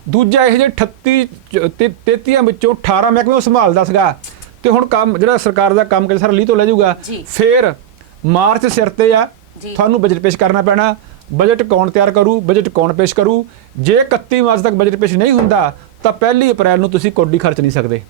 ਦੂਜਾ ਇਹ ਜੇ 33 ਵਿੱਚੋਂ 18 ਮਹਿਕਮੇ ਉਹ ਸੰਭਾਲਦਾ ਸੀਗਾ ਤੇ ਹੁਣ ਕੰਮ ਜਿਹੜਾ ਸਰਕਾਰ ਦਾ ਕੰਮ ਸਾਰਾ ਲੀਹ ਤੋਂ ਲੈ ਜਾਊਗਾ। ਫਿਰ ਮਾਰਚ ਸਿਰ ਤੇ ਆ, ਤੁਹਾਨੂੰ ਬਜਟ ਪੇਸ਼ ਕਰਨਾ ਪੈਣਾ। ਬਜਟ ਕੌਣ ਤਿਆਰ ਕਰੂ, ਬਜਟ ਕੌਣ ਪੇਸ਼ ਕਰੂ? ਜੇ 31 ਮਾਰਚ ਤੱਕ ਬਜਟ ਪੇਸ਼ ਨਹੀਂ ਹੁੰਦਾ ਤਾਂ 1 ਅਪ੍ਰੈਲ ਨੂੰ ਤੁਸੀਂ ਕੌਡੀ ਖਰਚ ਨਹੀਂ ਸਕਦੇ।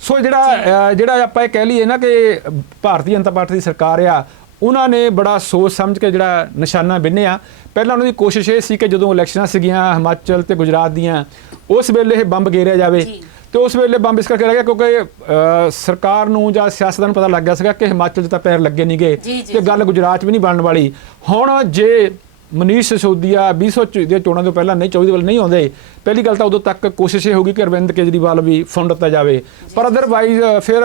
ਸੋ ਜਿਹੜਾ ਆਪਾਂ ਇਹ ਕਹਿ ਲਈਏ ਨਾ ਕਿ ਭਾਰਤੀ ਜਨਤਾ ਪਾਰਟੀ ਦੀ ਸਰਕਾਰ ਆ, ਉਹਨਾਂ ਨੇ ਬੜਾ ਸੋਚ ਸਮਝ ਕੇ ਜਿਹੜਾ ਨਿਸ਼ਾਨਾ ਬਿੰਨਿਆ। ਪਹਿਲਾਂ ਉਹਨਾਂ ਦੀ ਕੋਸ਼ਿਸ਼ ਇਹ ਸੀ ਕਿ ਜਦੋਂ ਇਲੈਕਸ਼ਨਾਂ ਸੀਗੀਆਂ ਹਿਮਾਚਲ ਤੇ ਗੁਜਰਾਤ ਦੀਆਂ, ਉਸ ਵੇਲੇ ਇਹ ਬੰਬ ਗੇਰਿਆ ਜਾਵੇ ਤੇ ਉਸ ਵੇਲੇ ਬੰਬ ਇਸ ਕਰਕੇ ਰਹਿ ਗਿਆ ਕਿਉਂਕਿ ਸਰਕਾਰ ਨੂੰ ਜਾਂ ਸਿਆਸਤਦਾਨ ਨੂੰ ਪਤਾ ਲੱਗ ਗਿਆ ਸੀਗਾ ਕਿ ਹਿਮਾਚਲ 'ਚ ਤਾਂ ਪੈਰ ਲੱਗੇ ਨਹੀਂ ਗਏ ਤੇ ਗੱਲ ਗੁਜਰਾਤ 'ਚ ਵੀ ਨਹੀਂ ਬਣਨ ਵਾਲੀ। ਹੁਣ ਜੇ ਮਨੀਸ਼ ਸਿਸੋਦੀਆ 2024 ਦੀਆਂ ਚੋਣਾਂ ਤੋਂ ਪਹਿਲਾਂ ਨਹੀਂ 24 ਵੱਲ ਨਹੀਂ ਆਉਂਦੇ, ਪਹਿਲੀ ਗੱਲ ਤਾਂ ਉਦੋਂ ਤੱਕ ਕੋਸ਼ਿਸ਼ ਇਹ ਹੋਊਗੀ ਕਿ ਅਰਵਿੰਦ ਕੇਜਰੀਵਾਲ ਵੀ ਫੰਡ ਦਿੱਤਾ ਜਾਵੇ। ਪਰ ਅਦਰਵਾਈਜ਼ ਫਿਰ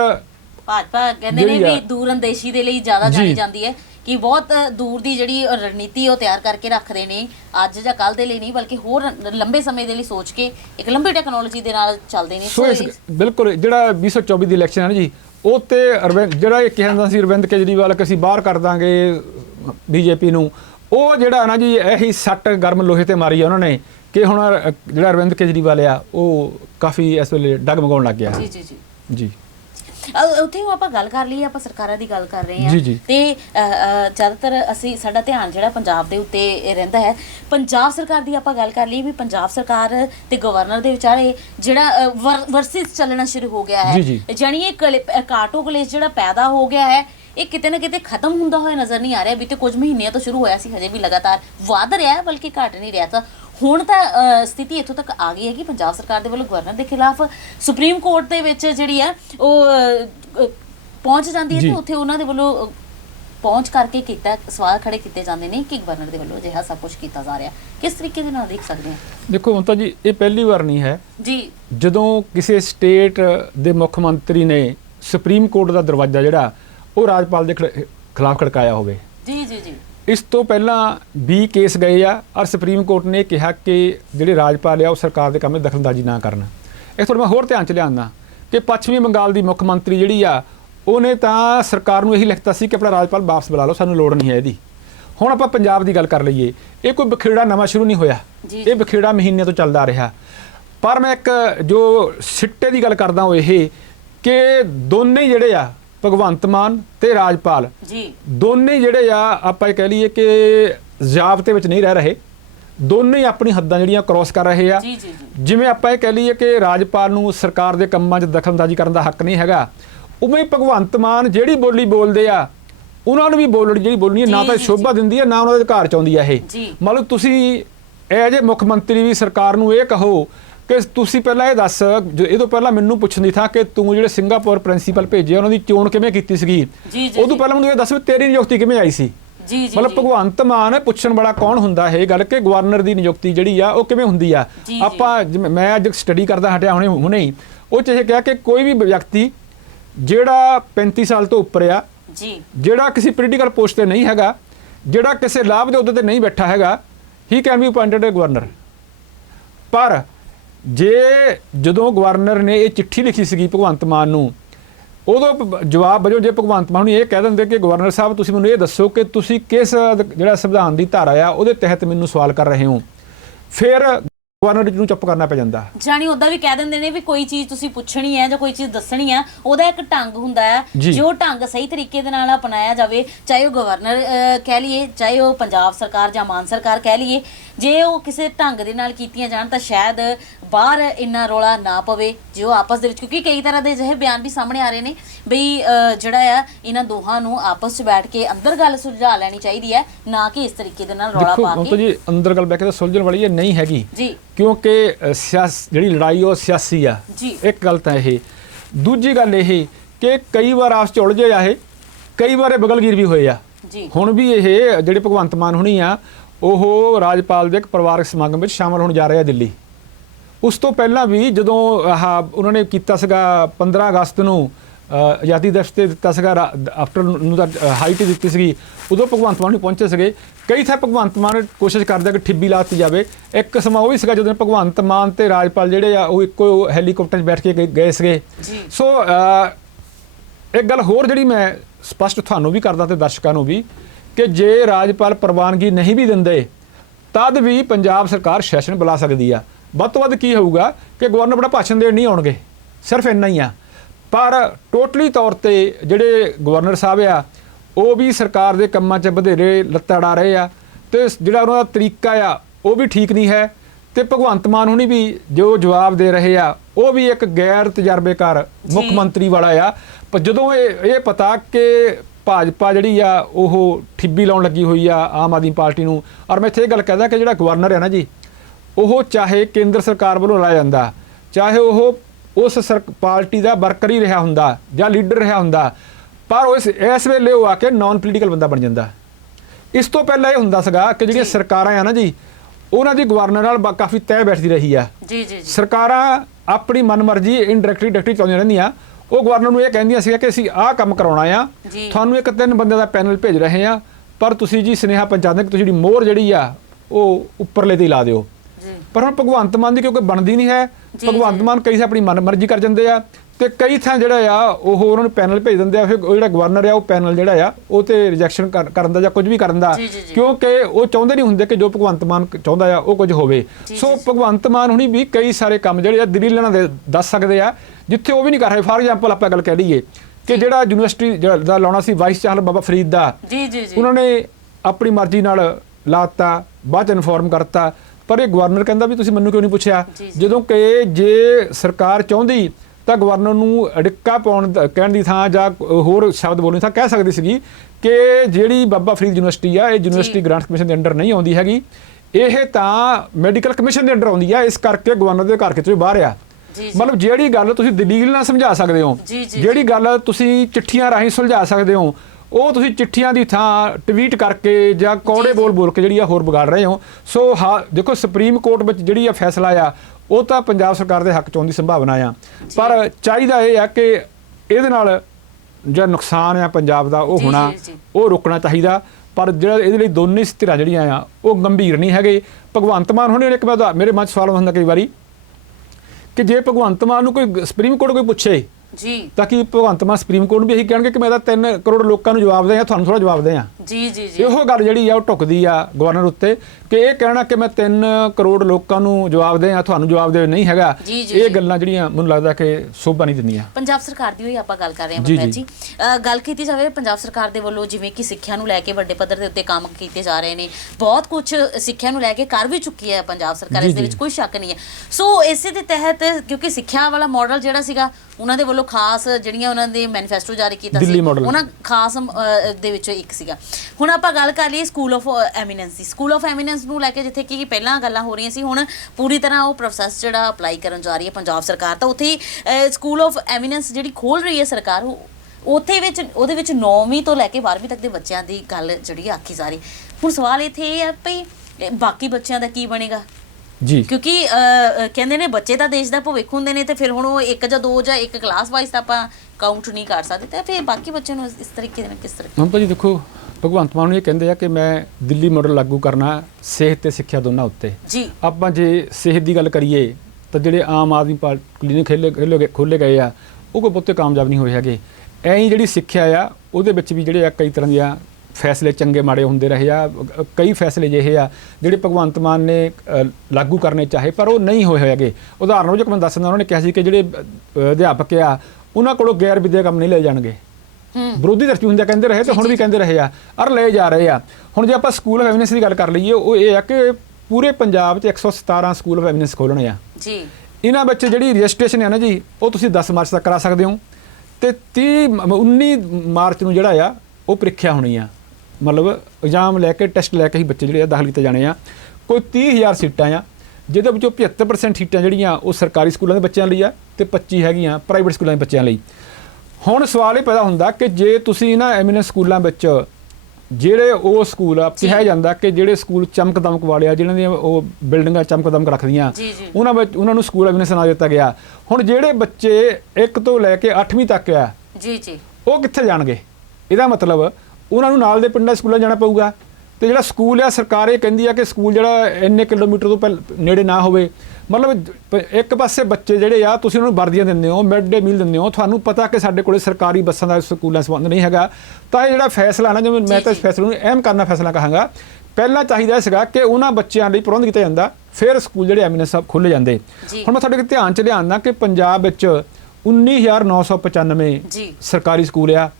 ਭਾਜਪਾ ਕਹਿੰਦੇ ਨੇ ਵੀ ਦੂਰ ਅੰਦੇਸ਼ੀ ਦੇ ਲਈ ਜ਼ਿਆਦਾ ਜਾਣੀ ਜਾਂਦੀ ਹੈ ਕਿ ਬਹੁਤ ਦੂਰ ਦੀ ਜਿਹੜੀ ਰਣਨੀਤੀ ਉਹ ਤਿਆਰ ਕਰਕੇ ਰੱਖਦੇ ਨੇ, ਅੱਜ ਜਾਂ ਕੱਲ ਦੇ ਲਈ ਨਹੀਂ ਬਲਕਿ ਹੋਰ ਲੰਬੇ ਸਮੇਂ ਦੇ ਲਈ ਸੋਚ ਕੇ ਇੱਕ ਲੰਬੀ ਟੈਕਨੋਲੋਜੀ ਦੇ ਨਾਲ ਚੱਲਦੇ ਨੇ। ਸੋ ਬਿਲਕੁਲ ਜਿਹੜਾ 2024 ਦੀ ਇਲੈਕਸ਼ਨ ਹੈ ਨਾ ਜੀ, ਉਹ ਤੇ ਅਰਵਿੰਦ ਜਿਹੜਾ ਇਹ ਕਹਿੰਦਾ ਸੀ ਅਰਵਿੰਦ ਕੇਜਰੀਵਾਲ ਕਿ ਅਸੀਂ ਬਾਹਰ ਕਰ ਦਾਂਗੇ ਬੀਜੇਪੀ ਨੂੰ, ਉਹ ਜਿਹੜਾ ਨਾ ਜੀ ਇਹੀ ਸੱਟ ਗਰਮ ਲੋਹੇ ਤੇ ਮਾਰੀ ਆ ਉਹਨਾਂ ਨੇ ਕਿ ਹੁਣ ਜਿਹੜਾ ਅਰਵਿੰਦ ਕੇਜਰੀਵਾਲ ਆ ਉਹ ਕਾਫੀ ਇਸ ਵੇਲੇ ਡਗਮਗਾਉਣ ਲੱਗ ਗਿਆ। ਜੀ ਉੱਥੇ ਆਪਾਂ ਗੱਲ ਕਰ ਲਈ, ਆਪਾਂ ਸਰਕਾਰਾਂ ਦੀ ਗੱਲ ਕਰ ਰਹੇ ਹਾਂ ਤੇ ਜ਼ਿਆਦਾਤਰ ਸਾਡਾ ਧਿਆਨ ਜਿਹੜਾ ਪੰਜਾਬ ਦੇ ਉੱਤੇ ਰਹਿੰਦਾ ਹੈ। ਪੰਜਾਬ ਸਰਕਾਰ ਦੀ ਆਪਾਂ ਗੱਲ ਕਰ ਲਈ ਵੀ ਪੰਜਾਬ ਸਰਕਾਰ ਤੇ ਗਵਰਨਰ ਦੇ ਵਿਚਾਲੇ ਜਿਹੜਾ ਵਰਸਿਸ ਚੱਲਣਾ ਸ਼ੁਰੂ ਹੋ ਗਿਆ ਹੈ, ਜਾਨੀ ਇਹ ਕਾਟੋ ਕਲੇਸ਼ ਜਿਹੜਾ ਪੈਦਾ ਹੋ ਗਿਆ ਹੈ, ਇਹ ਕਿਤੇ ਨਾ ਕਿਤੇ ਖਤਮ ਹੁੰਦਾ ਹੋਇਆ ਨਜ਼ਰ ਨਹੀਂ ਆ ਰਿਹਾ। ਬੀਤੇ ਕੁਝ ਮਹੀਨਿਆਂ ਤੋਂ ਸ਼ੁਰੂ ਹੋਇਆ ਸੀ, ਹਜੇ ਵੀ ਲਗਾਤਾਰ ਵਧ ਰਿਹਾ ਹੈ ਬਲਕਿ ਘਟ ਨਹੀਂ ਰਿਹਾ। ਤਾਂ ਹੁਣ ਤਾਂ ਸਥਿਤੀ ਇੱਥੋਂ ਤੱਕ ਆ ਗਈ ਹੈ ਕਿ ਪੰਜਾਬ ਸਰਕਾਰ ਦੇ ਵੱਲੋਂ ਗਵਰਨਰ ਦੇ ਖਿਲਾਫ ਸੁਪਰੀਮ ਕੋਰਟ ਦੇ ਵਿੱਚ ਜਿਹੜੀ ਹੈ ਉਹ ਪਹੁੰਚ ਜਾਂਦੀ ਹੈ ਤੇ ਉੱਥੇ ਉਹਨਾਂ ਦੇ ਵੱਲੋਂ ਪਹੁੰਚ ਕਰਕੇ ਸਵਾਲ ਖੜੇ ਕੀਤੇ ਜਾਂਦੇ ਨੇ ਕਿ ਗਵਰਨਰ ਦੇ ਵੱਲੋਂ ਅਜਿਹਾ ਸਭ ਕੁਝ ਕੀਤਾ ਜਾ ਰਿਹਾ। ਕਿਸ ਤਰੀਕੇ ਦੇ ਨਾਲ ਦੇਖ ਸਕਦੇ ਹਾਂ? ਦੇਖੋ ਮਮਤਾ ਜੀ, ਇਹ ਪਹਿਲੀ ਵਾਰ ਨਹੀਂ ਹੈ ਜੀ ਜਦੋਂ ਕਿਸੇ ਸਟੇਟ ਦੇ ਮੁੱਖ ਮੰਤਰੀ ਨੇ ਸੁਪਰੀਮ ਕੋਰਟ ਦਾ ਦਰਵਾਜ਼ਾ ਜਿਹੜਾ ਉਹ ਰਾਜਪਾਲ ਦੇ ਖਿਲਾਫ ਖੜਕਾਇਆ ਹੋਵੇ। ਜੀ ਇਸ ਤੋਂ ਪਹਿਲਾਂ 20 ਕੇਸ ਗਏ ਆ ਔਰ ਸੁਪਰੀਮ ਕੋਰਟ ਨੇ ਕਿਹਾ ਕਿ ਜਿਹੜੇ ਰਾਜਪਾਲ ਆ ਉਹ ਸਰਕਾਰ ਦੇ ਕੰਮ 'ਚ ਦਖਲਅੰਦਾਜ਼ੀ ਨਾ ਕਰਨ। ਇਹ ਥੋੜ੍ਹਾ ਮੈਂ ਹੋਰ ਧਿਆਨ 'ਚ ਲਿਆਉਂਦਾ ਕਿ ਪੱਛਮੀ ਬੰਗਾਲ ਦੀ ਮੁੱਖ ਮੰਤਰੀ ਜਿਹੜੀ ਆ ਉਹਨੇ ਤਾਂ ਸਰਕਾਰ ਨੂੰ ਇਹੀ ਲਿਖਤਾ ਸੀ ਕਿ ਆਪਣਾ ਰਾਜਪਾਲ ਵਾਪਸ ਬੁਲਾ ਲਓ, ਸਾਨੂੰ ਲੋੜ ਨਹੀਂ ਹੈ ਇਹਦੀ। ਹੁਣ ਆਪਾਂ ਪੰਜਾਬ ਦੀ ਗੱਲ ਕਰ ਲਈਏ, ਇਹ ਕੋਈ ਬਖੇੜਾ ਨਵਾਂ ਸ਼ੁਰੂ ਨਹੀਂ ਹੋਇਆ, ਇਹ ਬਖੇੜਾ ਮਹੀਨੇ ਤੋਂ ਚੱਲਦਾ ਰਿਹਾ। ਪਰ ਮੈਂ ਇੱਕ ਜੋ ਸਿੱਟੇ ਦੀ ਗੱਲ ਕਰਦਾ ਉਹ ਇਹ ਕਿ ਦੋਨੇ ਜਿਹੜੇ ਆ ਭਗਵੰਤ ਮਾਨ ਤੇ ਰਾਜਪਾਲ ਦੋਨੇ ਜਿਹੜੇ ਆ ਆਪਾਂ ਇਹ ਕਹਿ ਲਈਏ ਕਿ ਜ਼ਾਬਤੇ ਵਿੱਚ ਨਹੀਂ ਰਹਿ ਰਹੇ, ਦੋਨੇ ਹੀ ਆਪਣੀ ਹੱਦਾਂ ਜਿਹੜੀਆਂ ਕ੍ਰੋਸ ਕਰ ਰਹੇ ਆ। ਜਿਵੇਂ ਆਪਾਂ ਇਹ ਕਹਿ ਲਈਏ ਕਿ ਰਾਜਪਾਲ ਨੂੰ ਸਰਕਾਰ ਦੇ ਕੰਮਾਂ 'ਚ ਦਖਲਅੰਦਾਜ਼ੀ ਕਰਨ ਦਾ ਹੱਕ ਨਹੀਂ ਹੈਗਾ, ਉਵੇਂ ਭਗਵੰਤ ਮਾਨ ਜਿਹੜੀ ਬੋਲੀ ਬੋਲਦੇ ਆ ਉਹਨਾਂ ਨੂੰ ਵੀ ਜਿਹੜੀ ਬੋਲਣੀ ਹੈ ਨਾ ਤਾਂ ਸ਼ੋਭਾ ਦਿੰਦੀ ਹੈ ਨਾ ਉਹਨਾਂ ਦੇ ਅਧਿਕਾਰ 'ਚ ਆਉਂਦੀ ਹੈ। ਇਹ ਮੰਨ ਲਓ ਤੁਸੀਂ ਇਹ ਜੇ ਮੁੱਖ ਮੰਤਰੀ ਵੀ ਸਰਕਾਰ ਨੂੰ ਇਹ ਕਹੋ ਕਿ ਤੁਸੀਂ ਪਹਿਲਾਂ ਇਹ ਦੱਸ, ਇਹ ਤੋਂ ਪਹਿਲਾਂ ਮੈਨੂੰ ਪੁੱਛਣ ਦੀ ਥਾਂ ਕਿ ਤੂੰ ਜਿਹੜੇ ਸਿੰਗਾਪੁਰ ਪ੍ਰਿੰਸੀਪਲ ਭੇਜੇ ਉਹਨਾਂ ਦੀ ਚੋਣ ਕਿਵੇਂ ਕੀਤੀ ਸੀਗੀ, ਉਦੋਂ ਪਹਿਲਾਂ ਮੈਨੂੰ ਇਹ ਦੱਸ ਵੀ ਤੇਰੀ ਨਿਯੁਕਤੀ ਕਿਵੇਂ ਆਈ ਸੀ। ਮਤਲਬ ਭਗਵੰਤ ਮਾਨ ਪੁੱਛਣ ਵਾਲਾ ਕੌਣ ਹੁੰਦਾ ਇਹ ਗੱਲ ਕਿ ਗਵਰਨਰ ਦੀ ਨਿਯੁਕਤੀ ਜਿਹੜੀ ਆ ਉਹ ਕਿਵੇਂ ਹੁੰਦੀ ਆ। ਆਪਾਂ ਮੈਂ ਅੱਜ ਸਟੱਡੀ ਕਰਦਾ ਹਟਿਆ ਹੁਣੇ ਹੀ ਉਹ 'ਚ ਇਹ ਕਿਹਾ ਕਿ ਕੋਈ ਵੀ ਵਿਅਕਤੀ ਜਿਹੜਾ 35 ਸਾਲ ਤੋਂ ਉੱਪਰ ਆ, ਜਿਹੜਾ ਕਿਸੇ ਪੋਲੀਟੀਕਲ ਪੋਸਟ ਤੇ ਨਹੀਂ ਹੈਗਾ, ਜਿਹੜਾ ਕਿਸੇ ਲਾਭ ਦੇ ਅਹੁਦੇ ਤੇ ਨਹੀਂ ਬੈਠਾ ਹੈਗਾ, ਹੀ can be appointed A governor. ਪਰ ਜਦੋਂ ਗਵਰਨਰ ਨੇ ਇਹ ਚਿੱਠੀ ਲਿਖੀ ਸੀਗੀ ਭਗਵੰਤ ਮਾਨ ਨੂੰ, ਉਦੋਂ ਜਵਾਬ ਵਜੋਂ ਜੇ ਭਗਵੰਤ ਮਾਨ ਨੂੰ ਇਹ ਕਹਿ ਦਿੰਦੇ ਕਿ ਗਵਰਨਰ ਸਾਹਿਬ ਤੁਸੀਂ ਮੈਨੂੰ ਇਹ ਦੱਸੋ ਕਿ ਤੁਸੀਂ ਕਿਸ ਜਿਹੜਾ ਸੰਵਿਧਾਨ ਦੀ ਧਾਰਾ ਆ ਉਹਦੇ ਤਹਿਤ ਮੈਨੂੰ ਸਵਾਲ ਕਰ ਰਹੇ ਹੋ, ਫਿਰ ਗਵਰਨਰ ਨੂੰ ਚੁੱਪ ਕਰਨਾ ਪੈ ਜਾਂਦਾ। ਜਾਣੀ ਉਹਦਾ ਵੀ ਕਹਿ ਦਿੰਦੇ ਨੇ ਵੀ ਕੋਈ ਚੀਜ਼ ਤੁਸੀਂ ਪੁੱਛਣੀ ਹੈ ਜਾਂ ਕੋਈ ਚੀਜ਼ ਦੱਸਣੀ ਹੈ, ਉਹਦਾ ਇੱਕ ਢੰਗ ਹੁੰਦਾ ਹੈ, ਜੋ ਢੰਗ ਸਹੀ ਤਰੀਕੇ ਦੇ ਨਾਲ ਅਪਣਾਇਆ ਜਾਵੇ, ਚਾਹੇ ਉਹ ਗਵਰਨਰ ਕਹਿ ਲਈਏ, ਚਾਹੇ ਉਹ ਪੰਜਾਬ ਸਰਕਾਰ ਜਾਂ ਮਾਨ ਸਰਕਾਰ ਕਹਿ ਲਈਏ, ਜੇ ਉਹ ਕਿਸੇ ਢੰਗ ਦੇ ਨਾਲ ਕੀਤੀਆਂ ਜਾਣ ਤਾਂ ਸ਼ਾਇਦ ਬਾਹਰ ਇੰਨਾ ਰੌਲਾ ਨਾ ਪਵੇ ਜੋ ਆਪਸ ਦੇ ਵਿੱਚ, ਕਿਉਂਕਿ ਕਈ ਤਰ੍ਹਾਂ ਦੇ ਅਜਿਹੇ ਬਿਆਨ ਵੀ ਸਾਹਮਣੇ ਆ ਰਹੇ ਨੇ ਬਈ ਜਿਹੜਾ ਆ ਇਹਨਾਂ ਦੋਹਾਂ ਨੂੰ ਆਪਸ 'ਚ ਬੈਠ ਕੇ ਅੰਦਰ ਗੱਲ ਸੁਲਝਾ ਲੈਣੀ ਚਾਹੀਦੀ ਹੈ, ਨਾ ਕਿ ਇਸ ਤਰੀਕੇ ਦੇ ਨਾਲ ਰੌਲਾ ਪਾ ਕੇ। ਜੀ ਅੰਦਰ ਗੱਲ ਬੈਠ ਕੇ ਤਾਂ ਸੁਲਝਣ ਵਾਲੀ ਇਹ ਨਹੀਂ ਹੈਗੀ ਜੀ, ਕਿਉਂਕਿ ਜਿਹੜੀ ਲੜਾਈ ਉਹ ਸਿਆਸੀ ਆ। ਇੱਕ ਗੱਲ ਤਾਂ ਇਹ, ਦੂਜੀ ਗੱਲ ਇਹ ਕਿ ਕਈ ਵਾਰ ਆਪਸ 'ਚ ਉਲਝੇ ਆ, ਇਹ ਕਈ ਵਾਰ ਬਗਲਗੀਰ ਵੀ ਹੋਏ ਆ। ਹੁਣ ਵੀ ਇਹ ਜਿਹੜੇ ਭਗਵੰਤ ਮਾਨ ਹੁਣੀ ਆ ਉਹ ਰਾਜਪਾਲ ਦੇ ਇੱਕ ਪਰਿਵਾਰਕ ਸਮਾਗਮ ਵਿੱਚ ਸ਼ਾਮਲ ਹੋਣ ਜਾ ਰਹੇ ਆ ਦਿੱਲੀ। ਉਸ ਤੋਂ ਪਹਿਲਾਂ ਵੀ ਜਦੋਂ ਉਹਨਾਂ ਨੇ ਕੀਤਾ ਸੀਗਾ 15 ਅਗਸਤ ਨੂੰ ਆਜ਼ਾਦੀ ਦਿਵਸ ਤੇ ਦਿੱਤਾ ਸੀਗਾ, ਆਫਟਰ ਨੂੰ ਤਾਂ ਹਾਈ ਟੀ ਦਿੱਤੀ ਸੀਗੀ, ਉਦੋਂ ਭਗਵੰਤ ਮਾਨ ਨੂੰ ਪਹੁੰਚੇ ਸੀਗੇ। ਕਈ ਥਾਂ ਭਗਵੰਤ ਮਾਨ ਕੋਸ਼ਿਸ਼ ਕਰਦਾ ਕਿ ਠਿੱਬੀ ਲਾਤੀ ਜਾਵੇ। ਇੱਕ ਸਮਾਂ ਉਹ ਵੀ ਸੀਗਾ ਜਦੋਂ ਭਗਵੰਤ ਮਾਨ ਤੇ ਰਾਜਪਾਲ ਜਿਹੜੇ ਆ ਉਹ ਇੱਕੋ ਹੈਲੀਕਾਪਟਰ 'ਚ ਬੈਠ ਕੇ ਗਏ ਸੀਗੇ। ਸੋ ਇੱਕ ਗੱਲ ਹੋਰ ਜਿਹੜੀ ਮੈਂ ਸਪਸ਼ਟ ਤੁਹਾਨੂੰ ਵੀ ਕਰਦਾ ਤੇ ਦਰਸ਼ਕਾਂ ਨੂੰ ਵੀ, ਕਿ ਜੇ ਰਾਜਪਾਲ ਪ੍ਰਵਾਨਗੀ ਨਹੀਂ ਵੀ ਦਿੰਦੇ ਤਦ ਵੀ ਪੰਜਾਬ ਸਰਕਾਰ ਸੈਸ਼ਨ ਬੁਲਾ ਸਕਦੀ ਆ। ਵੱਧ ਤੋਂ ਵੱਧ ਕੀ ਹੋਊਗਾ ਕਿ ਗਵਰਨਰ ਬੜਾ ਭਾਸ਼ਣ ਦੇਣ ਨਹੀਂ ਆਉਣਗੇ, ਸਿਰਫ ਇੰਨਾ ਹੀ ਆ। ਪਰ ਟੋਟਲੀ ਤੌਰ ਤੇ ਜਿਹੜੇ ਗਵਰਨਰ ਸਾਹਿਬ ਆ ਉਹ ਵੀ ਸਰਕਾਰ ਦੇ ਕੰਮਾਂ 'ਚ ਵਧੇਰੇ ਲੱਤਾਂ ਅੜਾ ਰਹੇ ਆ, ਤੇ ਜਿਹੜਾ ਉਹਨਾਂ ਦਾ ਤਰੀਕਾ ਆ ਉਹ ਵੀ ਠੀਕ ਨਹੀਂ ਹੈ। ਤੇ ਭਗਵੰਤ ਮਾਨ ਹੁਣੀ ਵੀ ਜੋ ਜਵਾਬ ਦੇ ਰਹੇ ਆ ਉਹ ਵੀ ਇੱਕ ਗੈਰ ਤਜਰਬੇਕਾਰ ਮੁੱਖ ਮੰਤਰੀ ਵਾਲਾ ਆ। ਪਰ ਜਦੋਂ ਇਹ ਪਤਾ ਕਿ ਭਾਜਪਾ ਜਿਹੜੀ ਆ ਉਹ ਠਿੱਬੀ ਲਾਉਣ ਲੱਗੀ ਹੋਈ ਆ ਆਮ ਆਦਮੀ ਪਾਰਟੀ ਨੂੰ, ਔਰ ਮੈਂ ਇੱਥੇ ਇਹ ਗੱਲ ਕਹਿੰਦਾ ਕਿ ਜਿਹੜਾ ਗਵਰਨਰ ਹੈ ਨਾ ਜੀ, ਉਹ ਚਾਹੇ ਕੇਂਦਰ ਸਰਕਾਰ ਵੱਲੋਂ ਲਾਇਆ ਜਾਂਦਾ, ਚਾਹੇ ਉਹ ਉਸ ਪਾਰਟੀ ਦਾ ਵਰਕਰ ਹੀ ਰਿਹਾ ਹੁੰਦਾ ਜਾਂ ਲੀਡਰ ਰਿਹਾ ਹੁੰਦਾ, ਪਰ ਇਸ ਵੇਲੇ ਉਹ ਆ ਕੇ ਨਾਨ ਪੋਲੀਟੀਕਲ ਬੰਦਾ ਬਣ ਜਾਂਦਾ। ਇਸ ਤੋਂ ਪਹਿਲਾਂ ਇਹ ਹੁੰਦਾ ਸੀਗਾ ਕਿ ਜਿਹੜੀਆਂ ਸਰਕਾਰਾਂ ਆ ਨਾ ਜੀ, ਉਹਨਾਂ ਦੀ ਗਵਰਨਰ ਨਾਲ ਕਾਫੀ ਤੈਅ ਬੈਠਦੀ ਰਹੀ ਆ। ਸਰਕਾਰਾਂ ਆਪਣੀ ਮਨਮਰਜ਼ੀ ਇਨਡਾਇਰੈਕਟਲੀ ਡਾਇਰੈਕਟਲੀ ਚਾਹੁੰਦੀਆਂ ਰਹਿੰਦੀਆਂ। ਉਹ ਗਵਰਨਰ ਨੂੰ ਇਹ ਕਹਿੰਦੀਆਂ ਸੀ ਕਿ ਅਸੀਂ ਆਹ ਕੰਮ ਕਰਾਉਣਾ ਆ, ਤੁਹਾਨੂੰ ਇੱਕ 3 ਬੰਦਿਆਂ ਦਾ ਪੈਨਲ ਭੇਜ ਰਹੇ ਆ, ਪਰ ਤੁਸੀਂ ਜੀ ਸੁਨੇਹਾ ਪਹੁੰਚਾਉਂਦੇ ਕਿ ਤੁਸੀਂ ਜਿਹੜੀ ਮੋਹਰ ਜਿਹੜੀ ਆ ਉਹ ਉੱਪਰਲੇ ਤੇ ਲਾ ਦਿਓ। ਪਰ ਹੁਣ ਭਗਵੰਤ ਮਾਨ ਦੀ ਕਿਉਂਕਿ ਬਣਦੀ ਨਹੀਂ ਹੈ, ਭਗਵੰਤ ਮਾਨ ਕਈ ਆਪਣੀ ਮਨਮਰਜ਼ੀ ਕਰ ਜਾਂਦੇ ਆ, ਤੇ ਕਈ ਥਾਂ ਜਿਹੜਾ ਆ ਉਹ ਉਹਨਾਂ ਨੂੰ ਪੈਨਲ ਭੇਜ ਦਿੰਦੇ ਆ। ਫਿਰ ਉਹ ਜਿਹੜਾ ਗਵਰਨਰ ਆ ਉਹ ਪੈਨਲ ਜਿਹੜਾ ਆ ਉਹ ਤੇ ਰਿਜੈਕਸ਼ਨ ਕਰਨ ਦਾ ਜਾਂ ਕੁਝ ਵੀ ਕਰਨ ਦਾ, ਕਿਉਂਕਿ ਉਹ ਚਾਹੁੰਦੇ ਨਹੀਂ ਹੁੰਦੇ ਕਿ ਜੋ ਭਗਵੰਤ ਮਾਨ ਚਾਹੁੰਦਾ ਆ ਉਹ ਕੁਝ ਹੋਵੇ। ਸੋ ਭਗਵੰਤ ਮਾਨ ਹੁਣੀ ਵੀ ਕਈ ਸਾਰੇ ਕੰਮ ਜਿਹੜੇ ਆ ਦਲੀਲਾਂ ਦੇ ਦੱਸ ਸਕਦੇ ਆ ਜਿੱਥੇ ਉਹ ਵੀ ਨਹੀਂ ਕਰ ਰਹੇ। ਫਾਰ ਐਗਜ਼ਾਮਪਲ ਆਪਾਂ ਗੱਲ ਕਹਿ ਲਈਏ ਕਿ ਜਿਹੜਾ ਯੂਨੀਵਰਸਿਟੀ ਦਾ ਲਾਉਣਾ ਸੀ ਵਾਈਸ ਚਾਂਸਲਰ ਬਾਬਾ ਫਰੀਦ ਦਾ, ਉਹਨਾਂ ਨੇ ਆਪਣੀ ਮਰਜ਼ੀ ਨਾਲ ਲਾਤਾ, ਬਾਅਦ 'ਚ ਇਨਫੋਰਮ ਕਰਤਾ, ਪਰ ਇਹ ਗਵਰਨਰ ਕਹਿੰਦਾ ਵੀ ਤੁਸੀਂ ਮੈਨੂੰ ਕਿਉਂ ਨਹੀਂ ਪੁੱਛਿਆ। ਜਦੋਂ ਕਿ ਜੇ ਸਰਕਾਰ ਚਾਹੁੰਦੀ ਤਾਂ ਗਵਰਨਰ ਨੂੰ ਅੜਿੱਕਾ ਪਾਉਣ ਕਹਿਣ ਦੀ ਥਾਂ ਜਾਂ ਹੋਰ ਸ਼ਬਦ ਬੋਲਣ ਦੀ ਥਾਂ ਕਹਿ ਸਕਦੀ ਸੀਗੀ ਕਿ ਜਿਹੜੀ ਬਾਬਾ ਫਰੀਦ ਯੂਨੀਵਰਸਿਟੀ ਆ ਇਹ ਯੂਨੀਵਰਸਿਟੀ ਗ੍ਰਾਂਟਸ ਕਮਿਸ਼ਨ ਦੇ ਅੰਡਰ ਨਹੀਂ ਆਉਂਦੀ ਹੈਗੀ, ਇਹ ਤਾਂ ਮੈਡੀਕਲ ਕਮਿਸ਼ਨ ਦੇ ਅੰਡਰ ਆਉਂਦੀ ਆ, ਇਸ ਕਰਕੇ ਗਵਰਨਰ ਦੇ ਘਰ ਖਿੱਚੋ ਬਾਹਰ ਆ। ਮਤਲਬ ਜਿਹੜੀ ਗੱਲ ਤੁਸੀਂ ਦਲੀਲ ਨਾਲ ਸਮਝਾ ਸਕਦੇ ਹੋ, ਜਿਹੜੀ ਗੱਲ ਤੁਸੀਂ ਚਿੱਠੀਆਂ ਰਾਹੀਂ ਸੁਲਝਾ ਸਕਦੇ ਹੋ, ਉਹ ਤੁਸੀਂ ਚਿੱਠੀਆਂ ਦੀ ਥਾਂ ਟਵੀਟ ਕਰਕੇ ਜਾਂ ਕੌੜੇ ਬੋਲ ਕੇ ਜਿਹੜੀ ਆ ਹੋਰ ਵਿਗਾੜ ਰਹੇ ਹੋ। ਸੋ ਹਾਂ ਦੇਖੋ, ਸੁਪਰੀਮ ਕੋਰਟ ਵਿੱਚ ਜਿਹੜੀ ਆ ਫੈਸਲਾ ਆ ਉਹ ਤਾਂ ਪੰਜਾਬ ਸਰਕਾਰ ਦੇ ਹੱਕ 'ਚ ਆਉਣ ਦੀ ਸੰਭਾਵਨਾ ਆ, ਪਰ ਚਾਹੀਦਾ ਇਹ ਆ ਕਿ ਇਹਦੇ ਨਾਲ ਜਿਹੜਾ ਨੁਕਸਾਨ ਆ ਪੰਜਾਬ ਦਾ ਉਹ ਹੋਣਾ, ਉਹ ਰੋਕਣਾ ਚਾਹੀਦਾ। ਪਰ ਜਿਹੜਾ ਇਹਦੇ ਲਈ ਦੋਨੇ ਧਿਰਾਂ ਜਿਹੜੀਆਂ ਆ ਉਹ ਗੰਭੀਰ ਨਹੀਂ ਹੈਗੇ। ਭਗਵੰਤ ਮਾਨ ਹੁਣੇ ਇੱਕ ਵਾਰ ਮੇਰੇ ਮਨ 'ਚ ਸਵਾਲ ਹੁੰਦਾ ਕਈ ਵਾਰੀ ਕਿ ਜੇ ਭਗਵੰਤ ਮਾਨ ਨੂੰ ਕੋਈ ਸੁਪਰੀਮ ਕੋਰਟ ਕੋਈ ਪੁੱਛੇ ਤਾਂ ਕਿ ਭਗਵੰਤ ਮਾਨ ਸੁਪਰੀਮ ਕੋਰਟ ਨੂੰ ਵੀ ਇਹੀ ਕਹਿਣਗੇ ਕਿ ਮੈਂ ਤਾਂ 3 ਕਰੋੜ ਲੋਕਾਂ ਨੂੰ ਜਵਾਬ ਦੇ ਆ, ਤੁਹਾਨੂੰ ਥੋੜਾ ਜਵਾਬ ਦੇ ਆ। ਇਹੋ ਗੱਲ ਜਿਹੜੀ ਆ ਉਹ ਟੁੱਕਦੀ ਆ ਗਵਰਨਰ ਉੱਤੇ ਕਿ ਇਹ ਕਹਿਣਾ ਕਿ ਮੈਂ 3 ਕਰੋੜ ਲੋਕਾਂ ਨੂੰ ਜਵਾਬ ਦੇ ਆ, ਤੁਹਾਨੂੰ ਜਵਾਬ ਦੇ ਨਹੀਂ ਹੈਗਾ। ਇਹ ਗੱਲਾਂ ਜਿਹੜੀਆਂ ਮੈਨੂੰ ਲੱਗਦਾ ਕਿ ਸ਼ੋਭਾ ਨਹੀਂ ਦਿੰਦੀਆਂ। ਪੰਜਾਬ ਸਰਕਾਰ ਦੀ ਹੋਈ ਆਪਾਂ ਗੱਲ ਕਰ ਰਹੇ ਹਾਂ ਬੰਦਾ ਜੀ, ਗੱਲ ਕੀਤੀ ਜਾਵੇ ਪੰਜਾਬ ਸਰਕਾਰ ਦੇ ਵੱਲੋਂ ਜਿਵੇਂ ਕਿ ਸਿੱਖਿਆ ਨੂੰ ਲੈ ਕੇ ਵੱਡੇ ਪੱਧਰ ਦੇ ਉੱਤੇ ਕੰਮ ਕੀਤੇ ਜਾ ਰਹੇ ਨੇ, ਬਹੁਤ ਕੁਝ ਸਿੱਖਿਆ ਨੂੰ ਲੈ ਕੇ ਕਰ ਵੀ ਚੁੱਕੀ ਹੈ ਪੰਜਾਬ ਸਰਕਾਰ, ਇਸ ਦੇ ਵਿੱਚ ਕੋਈ ਸ਼ੱਕ ਨਹੀਂ ਹੈ। ਸੋ ਇਸੇ ਦੇ ਤਹਿਤ ਕਿਉਂਕਿ ਸਿੱਖਿਆ ਵਾਲਾ ਮਾਡਲ ਜਿਹੜਾ ਸੀਗਾ ਉਹਨਾਂ ਦੇ ਵੱਲੋਂ ਖਾਸ ਜਿਹੜੀਆਂ ਉਹਨਾਂ ਦੇ ਮੈਨੀਫੈਸਟੋ ਜਾਰੀ ਕੀਤਾ ਸੀ, ਉਹਨਾਂ ਖਾਸ ਦੇ ਵਿੱਚੋਂ ਇੱਕ ਸੀਗਾ। ਹੁਣ ਆਪਾਂ ਗੱਲ ਕਰ ਲਈਏ school of eminence the. School of eminence ਨੂੰ ਲੈ ਕੇ ਜਿੱਥੇ ਕਿ ਪਹਿਲਾਂ ਗੱਲਾਂ ਹੋ ਰਹੀਆਂ ਸੀ, ਹੁਣ ਪੂਰੀ ਤਰ੍ਹਾਂ ਉਹ ਪ੍ਰੋਸੈਸ ਜਿਹੜਾ ਅਪਲਾਈ ਕਰਨ ਜਾ ਰਹੀ ਹੈ ਪੰਜਾਬ ਸਰਕਾਰ, ਤਾਂ ਉੱਥੇ ਸਕੂਲ ਆਫ ਐਮੀਨੈਂਸ ਜਿਹੜੀ ਖੋਲ ਰਹੀ ਹੈ ਸਰਕਾਰ, ਉਹਦੇ ਵਿੱਚ 9ਵੀਂ ਤੋਂ ਲੈ ਕੇ 12ਵੀਂ ਤੱਕ ਦੇ ਬੱਚਿਆਂ ਦੀ ਗੱਲ ਜਿਹੜੀ ਆਖੀ ਜਾ ਰਹੀ। ਹੁਣ ਸਵਾਲ ਇੱਥੇ ਇਹ ਹੈ ਭਈ ਬਾਕੀ ਬੱਚਿਆਂ ਦਾ ਕੀ ਬਣੇਗਾ ਜੀ, ਕਿਉਂਕਿ ਕਹਿੰਦੇ ਨੇ ਬੱਚੇ ਤਾਂ ਦੇਸ਼ ਦਾ ਭਵਿੱਖ ਹੁੰਦੇ ਨੇ, ਤੇ ਫਿਰ ਹੁਣ ਉਹ 1 ਜਾਂ 2 ਜਾਂ 1 ਕਲਾਸ ਵਾਈਜ਼ ਤਾਂ ਆਪਾਂ ਕਾਊਂਟ ਨਹੀਂ ਕਰ ਸਕਦੇ, ਤੇ ਫਿਰ ਬਾਕੀ ਬੱਚਿਆਂ ਨੂੰ ਇਸ ਤਰੀਕੇ ਨਾਲ ਕਿਸ ਤਰ੍ਹਾਂ। ਮਮਤਾ ਜੀ ਦੇਖੋ, ਭਗਵੰਤ ਮਾਨ ਨੂੰ ਇਹ ਕਹਿੰਦੇ ਆ ਕਿ ਮੈਂ ਦਿੱਲੀ ਮਾਡਲ ਲਾਗੂ ਕਰਨਾ ਸਿਹਤ ਤੇ ਸਿੱਖਿਆ ਦੋਨਾਂ ਉੱਤੇ ਜੀ। ਆਪਾਂ ਜੇ ਸਿਹਤ ਦੀ ਗੱਲ ਕਰੀਏ ਤਾਂ ਜਿਹੜੇ ਆਮ ਆਦਮੀ ਪਾਰਟੀ ਕਲੀਨਿਕ ਖੋਲ੍ਹੇ ਗਏ ਆ ਉਹ ਕੋਈ ਬਹੁਤੇ ਕਾਮਯਾਬ ਨਹੀਂ ਹੋਏ ਹੈਗੇ। ਐਂ ਹੀ ਜਿਹੜੀ ਸਿੱਖਿਆ ਆ ਉਹਦੇ ਵਿੱਚ ਵੀ ਜਿਹੜੇ ਆ ਕਈ ਤਰ੍ਹਾਂ ਦੀਆਂ ਫੈਸਲੇ ਚੰਗੇ ਮਾੜੇ ਹੁੰਦੇ ਰਹੇ ਆ। ਕਈ ਫੈਸਲੇ ਜਿਹੇ ਆ ਜਿਹੜੇ ਭਗਵੰਤ ਮਾਨ ਨੇ ਲਾਗੂ ਕਰਨੇ ਚਾਹੇ ਪਰ ਉਹ ਨਹੀਂ ਹੋਏ ਹੈਗੇ। ਉਦਾਹਰਨ ਵਜੋਂ ਮੈਂ ਦੱਸ ਦਿੰਦਾ, ਉਹਨਾਂ ਨੇ ਕਿਹਾ ਸੀ ਕਿ ਜਿਹੜੇ ਅਧਿਆਪਕ ਆ ਉਹਨਾਂ ਕੋਲੋਂ ਗੈਰ ਵਿਦਿਆ ਕੰਮ ਨਹੀਂ ਲਏ ਜਾਣਗੇ। ਵਿਰੋਧੀ ਧਿਰ ਹੁੰਦੇ ਕਹਿੰਦੇ ਰਹੇ ਤੇ ਹੁਣ ਵੀ ਕਹਿੰਦੇ ਰਹੇ ਆ, ਔਰ ਲਏ ਜਾ ਰਹੇ ਆ। ਹੁਣ ਜੇ ਆਪਾਂ ਸਕੂਲ ਆਫ ਐਮੀਨੈਂਸ ਦੀ ਗੱਲ ਕਰ ਲਈਏ, ਉਹ ਇਹ ਆ ਕਿ ਪੂਰੇ ਪੰਜਾਬ 'ਚ 117 ਸਕੂਲ ਆਫ ਐਮੀਨੈਂਸ ਖੋਲ੍ਹਣੇ ਆ ਜੀ। ਇਹਨਾਂ ਵਿੱਚ ਜਿਹੜੀ ਰਜਿਸਟ੍ਰੇਸ਼ਨ ਹੈ ਨਾ ਜੀ, ਉਹ ਤੁਸੀਂ 10 ਮਾਰਚ ਤੱਕ ਕਰਾ ਸਕਦੇ ਹੋ, ਤੇ 19 ਮਾਰਚ ਨੂੰ ਜਿਹੜਾ ਆ ਉਹ ਪ੍ਰੀਖਿਆ ਹੋਣੀ ਆ। ਮਤਲਬ ਐਗਜ਼ਾਮ ਲੈ ਕੇ ਟੈਸਟ ਲੈ ਕੇ ਹੀ ਬੱਚੇ ਜਿਹੜੇ ਆ ਦਾਖਲ ਕੀਤੇ ਜਾਣੇ ਆ। ਕੋਈ 30,000 ਸੀਟਾਂ ਆ, ਜਿਹਦੇ ਵਿੱਚੋਂ 75% ਸੀਟਾਂ ਜਿਹੜੀਆਂ ਉਹ ਸਰਕਾਰੀ ਸਕੂਲਾਂ ਦੇ ਬੱਚਿਆਂ ਲਈ ਆ ਤੇ 25 ਹੈਗੀਆਂ ਪ੍ਰਾਈਵੇਟ ਸਕੂਲਾਂ ਦੇ ਬੱਚਿਆਂ ਲਈ। ਹੁਣ ਸਵਾਲ ਇਹ ਪੈਦਾ ਹੁੰਦਾ ਕਿ ਜੇ ਤੁਸੀਂ ਨਾ ਐਮੀਨੈਂਸ ਸਕੂਲਾਂ ਵਿੱਚ ਜਿਹੜੇ ਉਹ ਸਕੂਲ ਆ ਕਿਹਾ ਜਾਂਦਾ ਕਿ ਜਿਹੜੇ ਸਕੂਲ ਚਮਕ ਦਮਕ ਵਾਲੇ ਆ, ਜਿਹਨਾਂ ਦੀਆਂ ਉਹ ਬਿਲਡਿੰਗਾਂ ਚਮਕ ਦਮਕ ਰੱਖਦੀਆਂ, ਉਹਨਾਂ ਨੂੰ ਸਕੂਲ ਐਮੀਨੈਂਸ ਨਾਂ ਦਿੱਤਾ ਗਿਆ। ਹੁਣ ਜਿਹੜੇ ਬੱਚੇ 1 ਤੋਂ ਲੈ ਕੇ 8ਵੀਂ ਤੱਕ ਆ ਜੀ ਜੀ ਉਹ ਕਿੱਥੇ ਜਾਣਗੇ? ਇਹਦਾ ਮਤਲਬ ਉਹਨਾਂ ਨੂੰ ਨਾਲ ਦੇ ਪਿੰਡਾਂ ਸਕੂਲਾਂ ਜਾਣਾ ਪਊਗਾ। ਤੇ ਜਿਹੜਾ ਸਕੂਲ ਆ ਸਰਕਾਰ ਇਹ ਕਹਿੰਦੀ ਆ ਕਿ ਸਕੂਲ ਜਿਹੜਾ ਇੰਨੇ ਕਿਲੋਮੀਟਰ ਤੋਂ ਨੇੜੇ ਨਾ ਹੋਵੇ। ਮਤਲਬ ਇੱਕ ਪਾਸੇ ਬੱਚੇ ਜਿਹੜੇ ਆ ਤੁਸੀਂ ਉਹਨਾਂ ਨੂੰ ਵਰਦੀਆਂ ਦਿੰਦੇ ਹੋ, ਮਿਡ ਡੇ ਮੀਲ ਦਿੰਦੇ ਹੋ, ਤੁਹਾਨੂੰ ਪਤਾ ਕਿ ਸਾਡੇ ਕੋਲੇ ਸਰਕਾਰੀ ਬੱਸਾਂ ਦਾ ਸਕੂਲਾਂ ਸੰਬੰਧ ਨਹੀਂ ਹੈਗਾ। ਤਾਂ ਇਹ ਜਿਹੜਾ ਫੈਸਲਾ ਨਾ, ਜਿਵੇਂ ਮੈਂ ਤਾਂ ਇਸ ਫੈਸਲੇ ਨੂੰ ਅਹਿਮ ਕਰਨਾ ਫੈਸਲਾ ਕਹਾਂਗਾ, ਪਹਿਲਾਂ ਚਾਹੀਦਾ ਸੀਗਾ ਕਿ ਉਹਨਾਂ ਬੱਚਿਆਂ ਲਈ ਪ੍ਰਬੰਧ ਕੀਤਾ ਜਾਂਦਾ, ਫਿਰ ਸਕੂਲ ਜਿਹੜੇ ਐਮੀਨੈਂਸ ਸਾਹਿਬ ਖੁੱਲ੍ਹ ਜਾਂਦੇ। ਹੁਣ ਮੈਂ ਤੁਹਾਡੇ ਧਿਆਨ 'ਚ ਲਿਆਉਣਾ ਕਿ ਪੰਜਾਬ ਵਿੱਚ 19,995 ਸਰਕਾਰੀ ਸਕੂਲ ਆ,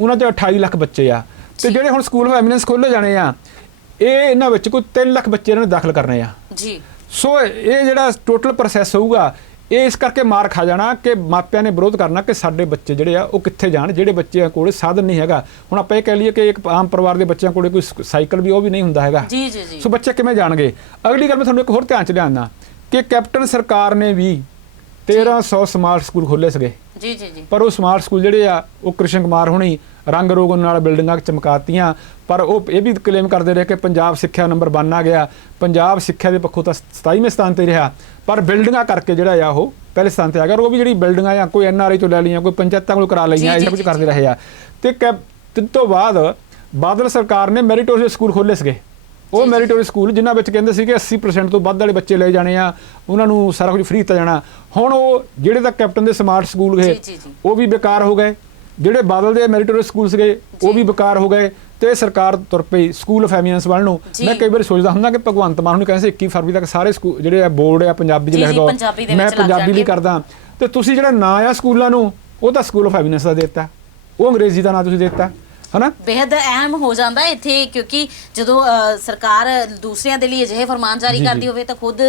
ਉਹਨਾਂ 'ਚ 28 ਲੱਖ ਬੱਚੇ ਆ। ਤੇ ਜਿਹੜੇ ਹੁਣ ਸਕੂਲ ਐਮੀਨੈਂਸ ਖੋਲ੍ਹੇ ਜਾਣੇ ਆ, ਇਹਨਾਂ ਵਿੱਚ ਕੋਈ 3 ਲੱਖ ਬੱਚੇ ਇਹਨਾਂ ਨੇ ਦਾਖਲ ਕਰਨੇ ਆ ਜੀ। ਸੋ ਇਹ ਜਿਹੜਾ ਟੋਟਲ ਪ੍ਰੋਸੈਸ ਹੋਊਗਾ, ਇਹ ਇਸ ਕਰਕੇ ਮਾਰ ਖਾ ਜਾਣਾ ਕਿ ਮਾਪਿਆਂ ਨੇ ਵਿਰੋਧ ਕਰਨਾ ਕਿ ਸਾਡੇ ਬੱਚੇ ਜਿਹੜੇ ਆ ਉਹ ਕਿੱਥੇ ਜਾਣ, ਜਿਹੜੇ ਬੱਚਿਆਂ ਕੋਲ ਸਾਧਨ ਨਹੀਂ ਹੈਗਾ। ਹੁਣ ਆਪਾਂ ਇਹ ਕਹਿ ਲਈਏ ਕਿ ਇੱਕ ਆਮ ਪਰਿਵਾਰ ਦੇ ਬੱਚਿਆਂ ਕੋਲ ਕੋਈ ਸਾਈਕਲ ਵੀ ਉਹ ਵੀ ਨਹੀਂ ਹੁੰਦਾ ਹੈਗਾ। ਸੋ ਬੱਚੇ ਕਿਵੇਂ ਜਾਣਗੇ? ਅਗਲੀ ਗੱਲ ਮੈਂ ਤੁਹਾਨੂੰ ਇੱਕ ਹੋਰ ਧਿਆਨ 'ਚ ਲਿਆਉਣਾ ਕਿ ਕੈਪਟਨ ਸਰਕਾਰ ਨੇ ਵੀ 1300 ਸਮਾਰਟ ਸਕੂਲ ਖੋਲ੍ਹੇ ਸੀਗੇ ਜੀ। ਪਰ ਉਹ ਸਮਾਰਟ ਸਕੂਲ ਜਿਹੜੇ ਆ ਉਹ ਕ੍ਰਿਸ਼ਨ ਕੁਮਾਰ ਹੁਣੀ ਰੰਗ ਰੋਗਨ ਨਾਲ ਬਿਲਡਿੰਗਾਂ ਚਮਕਾਤੀਆਂ। ਪਰ ਉਹ ਇਹ ਵੀ ਕਲੇਮ ਕਰਦੇ ਰਹੇ ਕਿ ਪੰਜਾਬ ਸਿੱਖਿਆ ਨੰਬਰ 1 ਆ ਗਿਆ। ਪੰਜਾਬ ਸਿੱਖਿਆ ਦੇ ਪੱਖੋਂ ਤਾਂ 27ਵੇਂ ਸਥਾਨ ਤੇ ਰਿਹਾ, ਪਰ ਬਿਲਡਿੰਗਾਂ ਕਰਕੇ ਜਿਹੜਾ ਆ ਉਹ ਪਹਿਲੇ ਸਥਾਨ ਤੇ ਆ ਗਿਆ। ਉਹ ਵੀ ਜਿਹੜੀ ਬਿਲਡਿੰਗਾਂ ਆ ਕੋਈ NRI ਤੋਂ ਲੈ ਲਈਆਂ, ਕੋਈ ਪੰਚਾਇਤਾਂ ਕੋਲ ਕਰਾ ਲਈਆਂ, ਇਹ ਕੁਝ ਕਰਦੇ ਰਹੇ ਆ। ਤੇ ਤੋਂ ਬਾਅਦ ਬਾਦਲ ਸਰਕਾਰ ਨੇ ਮੈਰੀਟੋਰੀਅਸ ਸਕੂਲ ਖੋਲ੍ਹੇ ਸੀਗੇ। ਉਹ ਮੈਰੀਟੋਰੀਅਸ ਸਕੂਲ ਜਿਨ੍ਹਾਂ ਵਿੱਚ ਕਹਿੰਦੇ ਸੀ ਕਿ 80% ਤੋਂ ਵੱਧ ਵਾਲੇ ਬੱਚੇ ਲਏ ਜਾਣੇ ਆ, ਉਹਨਾਂ ਨੂੰ ਸਾਰਾ ਕੁਝ ਫ੍ਰੀ ਦਿੱਤਾ ਜਾਣਾ। ਹੁਣ ਉਹ ਜਿਹੜੇ ਤਾਂ ਕੈਪਟਨ ਦੇ ਸਮਾਰਟ ਸਕੂਲ ਗਏ ਉਹ ਵੀ ਬੇਕਾਰ ਹੋ ਗਏ, ਜਿਹੜੇ ਬਾਦਲ ਦੇ ਮੈਰੀਟੋਰੀਅਸ ਸਕੂਲ ਸੀਗੇ ਉਹ ਵੀ ਬੇਕਾਰ ਹੋ ਗਏ। ਤੇ ਸਰਕਾਰ ਤੁਰ ਪਈ ਸਕੂਲ ਆਫ ਐਮੀਨੈਂਸ ਵੱਲ ਨੂੰ। ਮੈਂ ਕਈ ਵਾਰ ਸੋਚਦਾ ਹੁੰਦਾ ਕਿ ਭਗਵੰਤ ਮਾਨ ਨੂੰ ਕਹਿੰਦੇ ਸੀ 21 ਫਰਵਰੀ ਤੱਕ ਸਾਰੇ ਸਕੂਲ ਜਿਹੜੇ ਆ ਬੋਰਡ ਆ ਪੰਜਾਬੀ 'ਚ ਲਿਖ ਦਿਓ, ਮੈਂ ਪੰਜਾਬੀ ਲਈ ਕਰਦਾ। ਤੇ ਤੁਸੀਂ ਜਿਹੜਾ ਨਾਂ ਆ ਸਕੂਲਾਂ ਨੂੰ ਉਹ ਤਾਂ ਸਕੂਲ ਆਫ ਐਮੀਨੈਂਸ ਦਾ ਦੇ ਦਿੱਤਾ, ਉਹ ਅੰਗਰੇਜ਼ੀ ਦਾ ਨਾਂ ਤੁਸੀਂ ਦੇ ਦਿੱਤਾ, ਹਨਾ। ਬੇहद ਅਹਿਮ ਹੋ ਜਾਂਦਾ ਇੱਥੇ, ਕਿਉਂਕਿ ਜਦੋਂ ਸਰਕਾਰ ਦੂਸਰਿਆਂ ਦੇ ਲਈ ਅਜਿਹੇ ਫਰਮਾਨ ਜਾਰੀ ਕਰਦੀ ਹੋਵੇ ਤਾਂ ਖੁਦ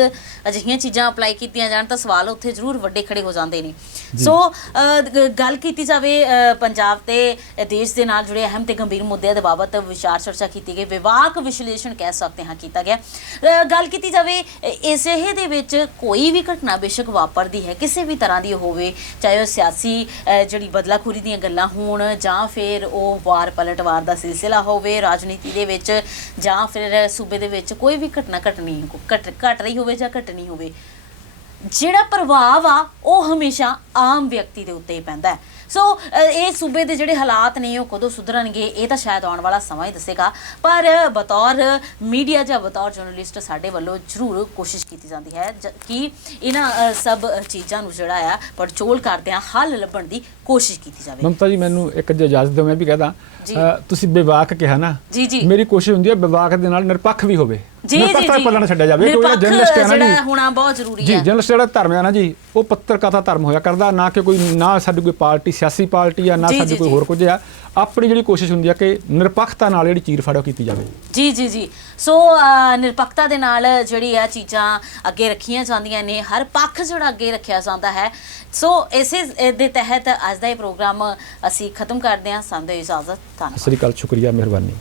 ਅਜਿਹੀਆਂ ਚੀਜ਼ਾਂ ਅਪਲਾਈ ਕੀਤੀਆਂ ਜਾਣ ਤਾਂ ਸਵਾਲ ਉੱਥੇ ਜ਼ਰੂਰ ਵੱਡੇ ਖੜੇ ਹੋ ਜਾਂਦੇ ਨੇ। ਸੋ ਗੱਲ ਕੀਤੀ ਜਾਵੇ ਪੰਜਾਬ ਤੇ ਦੇਸ਼ ਦੇ ਨਾਲ ਜੁੜੇ ਅਹਿਮ ਤੇ ਗੰਭੀਰ ਮੁੱਦਿਆਂ ਦੇ ਬਾਬਤ ਵਿਚਾਰ ਚਰਚਾ ਕੀਤੀ ਗਈ, ਵਿਵਾਕ ਵਿਸ਼ਲੇਸ਼ਣ ਕਹਿ ਸਕਦੇ ਹਾਂ ਕੀਤਾ ਗਿਆ। ਗੱਲ ਕੀਤੀ ਜਾਵੇ ਇਸੇ ਦੇ ਵਿੱਚ ਕੋਈ ਵੀ ਘਟਨਾ ਬੇਸ਼ੱਕ ਵਾਪਰਦੀ ਹੈ, ਕਿਸੇ ਵੀ ਤਰ੍ਹਾਂ ਦੀ ਹੋਵੇ, ਚਾਹੇ ਉਹ ਸਿਆਸੀ ਜਿਹੜੀ ਬਦਲਾਖੋਰੀ ਦੀਆਂ ਗੱਲਾਂ ਹੋਣ ਜਾਂ ਫਿਰ ਉਹ ਵਾਰ ਪਲਟਵਾਰ ਦਾ ਸਿਲਸਿਲਾ ਹੋਵੇ ਰਾਜਨੀਤੀ ਦੇ ਵਿੱਚ, ਜਾਂ ਫਿਰ ਸੂਬੇ ਦੇ ਵਿੱਚ ਕੋਈ ਵੀ ਘਟਨਾ ਘਟ ਰਹੀ ਹੋਵੇ ਜਾਂ ਘਟਣੀ ਹੋਵੇ, ਜਿਹੜਾ ਪ੍ਰਭਾਵ ਆ ਉਹ ਹਮੇਸ਼ਾ ਆਮ ਵਿਅਕਤੀ ਦੇ ਉੱਤੇ ਹੀ ਪੈਂਦਾ ਹੈ। ਸੋ ਇਹ ਸੂਬੇ ਦੇ ਜਿਹੜੇ ਹਾਲਾਤ ਨੇ ਉਹ ਕਦੋਂ ਸੁਧਰਨਗੇ ਇਹ ਤਾਂ ਸ਼ਾਇਦ ਆਉਣ ਵਾਲਾ ਸਮਾਂ ਹੀ ਦੱਸੇਗਾ। ਪਰ ਬਤੌਰ ਮੀਡੀਆ ਜਾਂ ਬਤੌਰ ਜਰਨਲਿਸਟ ਸਾਡੇ ਵੱਲੋਂ ਜ਼ਰੂਰ ਕੋਸ਼ਿਸ਼ ਕੀਤੀ ਜਾਂਦੀ ਹੈ ਕਿ ਇਹਨਾਂ ਸਭ ਚੀਜ਼ਾਂ ਨੂੰ ਜਿਹੜਾ ਆ ਪੜਚੋਲ ਕਰਦਿਆਂ ਹੱਲ ਲੱਭਣ ਦੀ ਕੋਸ਼ਿਸ਼ ਕੀਤੀ ਜਾਵੇ। ਮਮਤਾ ਜੀ ਮੈਨੂੰ ਇੱਕ ਇਜਾਜ਼ਤ ਦਿਓ, ਮੈਂ ਵੀ ਕਹਦਾ ਤੁਸੀਂ ਵਿਵਾਕ ਕਿਹਾ ਨਾ, ਮੇਰੀ ਕੋਸ਼ਿਸ਼ ਹੁੰਦੀ ਹੈ ਵਿਵਾਕ ਦੇ ਨਾਲ ਨਿਰਪੱਖ ਵੀ ਹੋਵੇ, ਨਿਰਪੱਖਤਾ ਪੱਲਾ ਨਾ ਛੱਡਿਆ ਜਾਵੇ। ਕੋਈ ਜਰਨਲਿਸਟ ਹੈ ਨਾ ਜੀ, ਹੋਣਾ ਬਹੁਤ ਜ਼ਰੂਰੀ ਹੈ ਜੀ। ਜਰਨਲਿਸਟ ਜਿਹੜਾ ਧਰਮ ਹੈ ਨਾ ਜੀ, ਉਹ ਪੱਤਰਕਾਰਤਾ ਧਰਮ ਹੋਇਆ ਕਰਦਾ, ਨਾ ਕਿ ਕੋਈ ਨਾ ਸਾਡੀ ਕੋਈ ਪਾਰਟੀ ਸਿਆਸੀ ਪਾਰਟੀ ਆ, ਨਾ ਸਾਡੀ ਕੋਈ ਹੋਰ ਕੁਝ ਆ। ਆਪਣੀ ਜਿਹੜੀ ਕੋਸ਼ਿਸ਼ ਹੁੰਦੀ ਹੈ ਕਿ ਨਿਰਪੱਖਤਾ ਨਾਲ ਜਿਹੜੀ ਚੀਰ ਫਾੜ ਕੀਤੀ ਜਾਵੇ। ਜੀ ਸੋ ਨਿਰਪੱਖਤਾ ਦੇ ਨਾਲ ਜਿਹੜੀ ਆ ਚੀਜ਼ਾਂ ਅੱਗੇ ਰੱਖੀਆਂ ਜਾਂਦੀਆਂ ਨੇ, ਹਰ ਪੱਖ ਜਿਹੜਾ ਅੱਗੇ ਰੱਖਿਆ ਜਾਂਦਾ ਹੈ। ਸੋ ਇਸੇ ਦੇ ਤਹਿਤ ਅੱਜ ਦਾ ਇਹ ਪ੍ਰੋਗਰਾਮ ਅਸੀਂ ਖਤਮ ਕਰਦੇ ਹਾਂ। ਸਾਨੂੰ ਇਜਾਜ਼ਤ। ਧੰਨਵਾਦ। ਸਤਿ ਸ੍ਰੀ ਅਕਾਲ, ਸ਼ੁਕਰੀਆ, ਮਿਹਰਬਾਨੀ।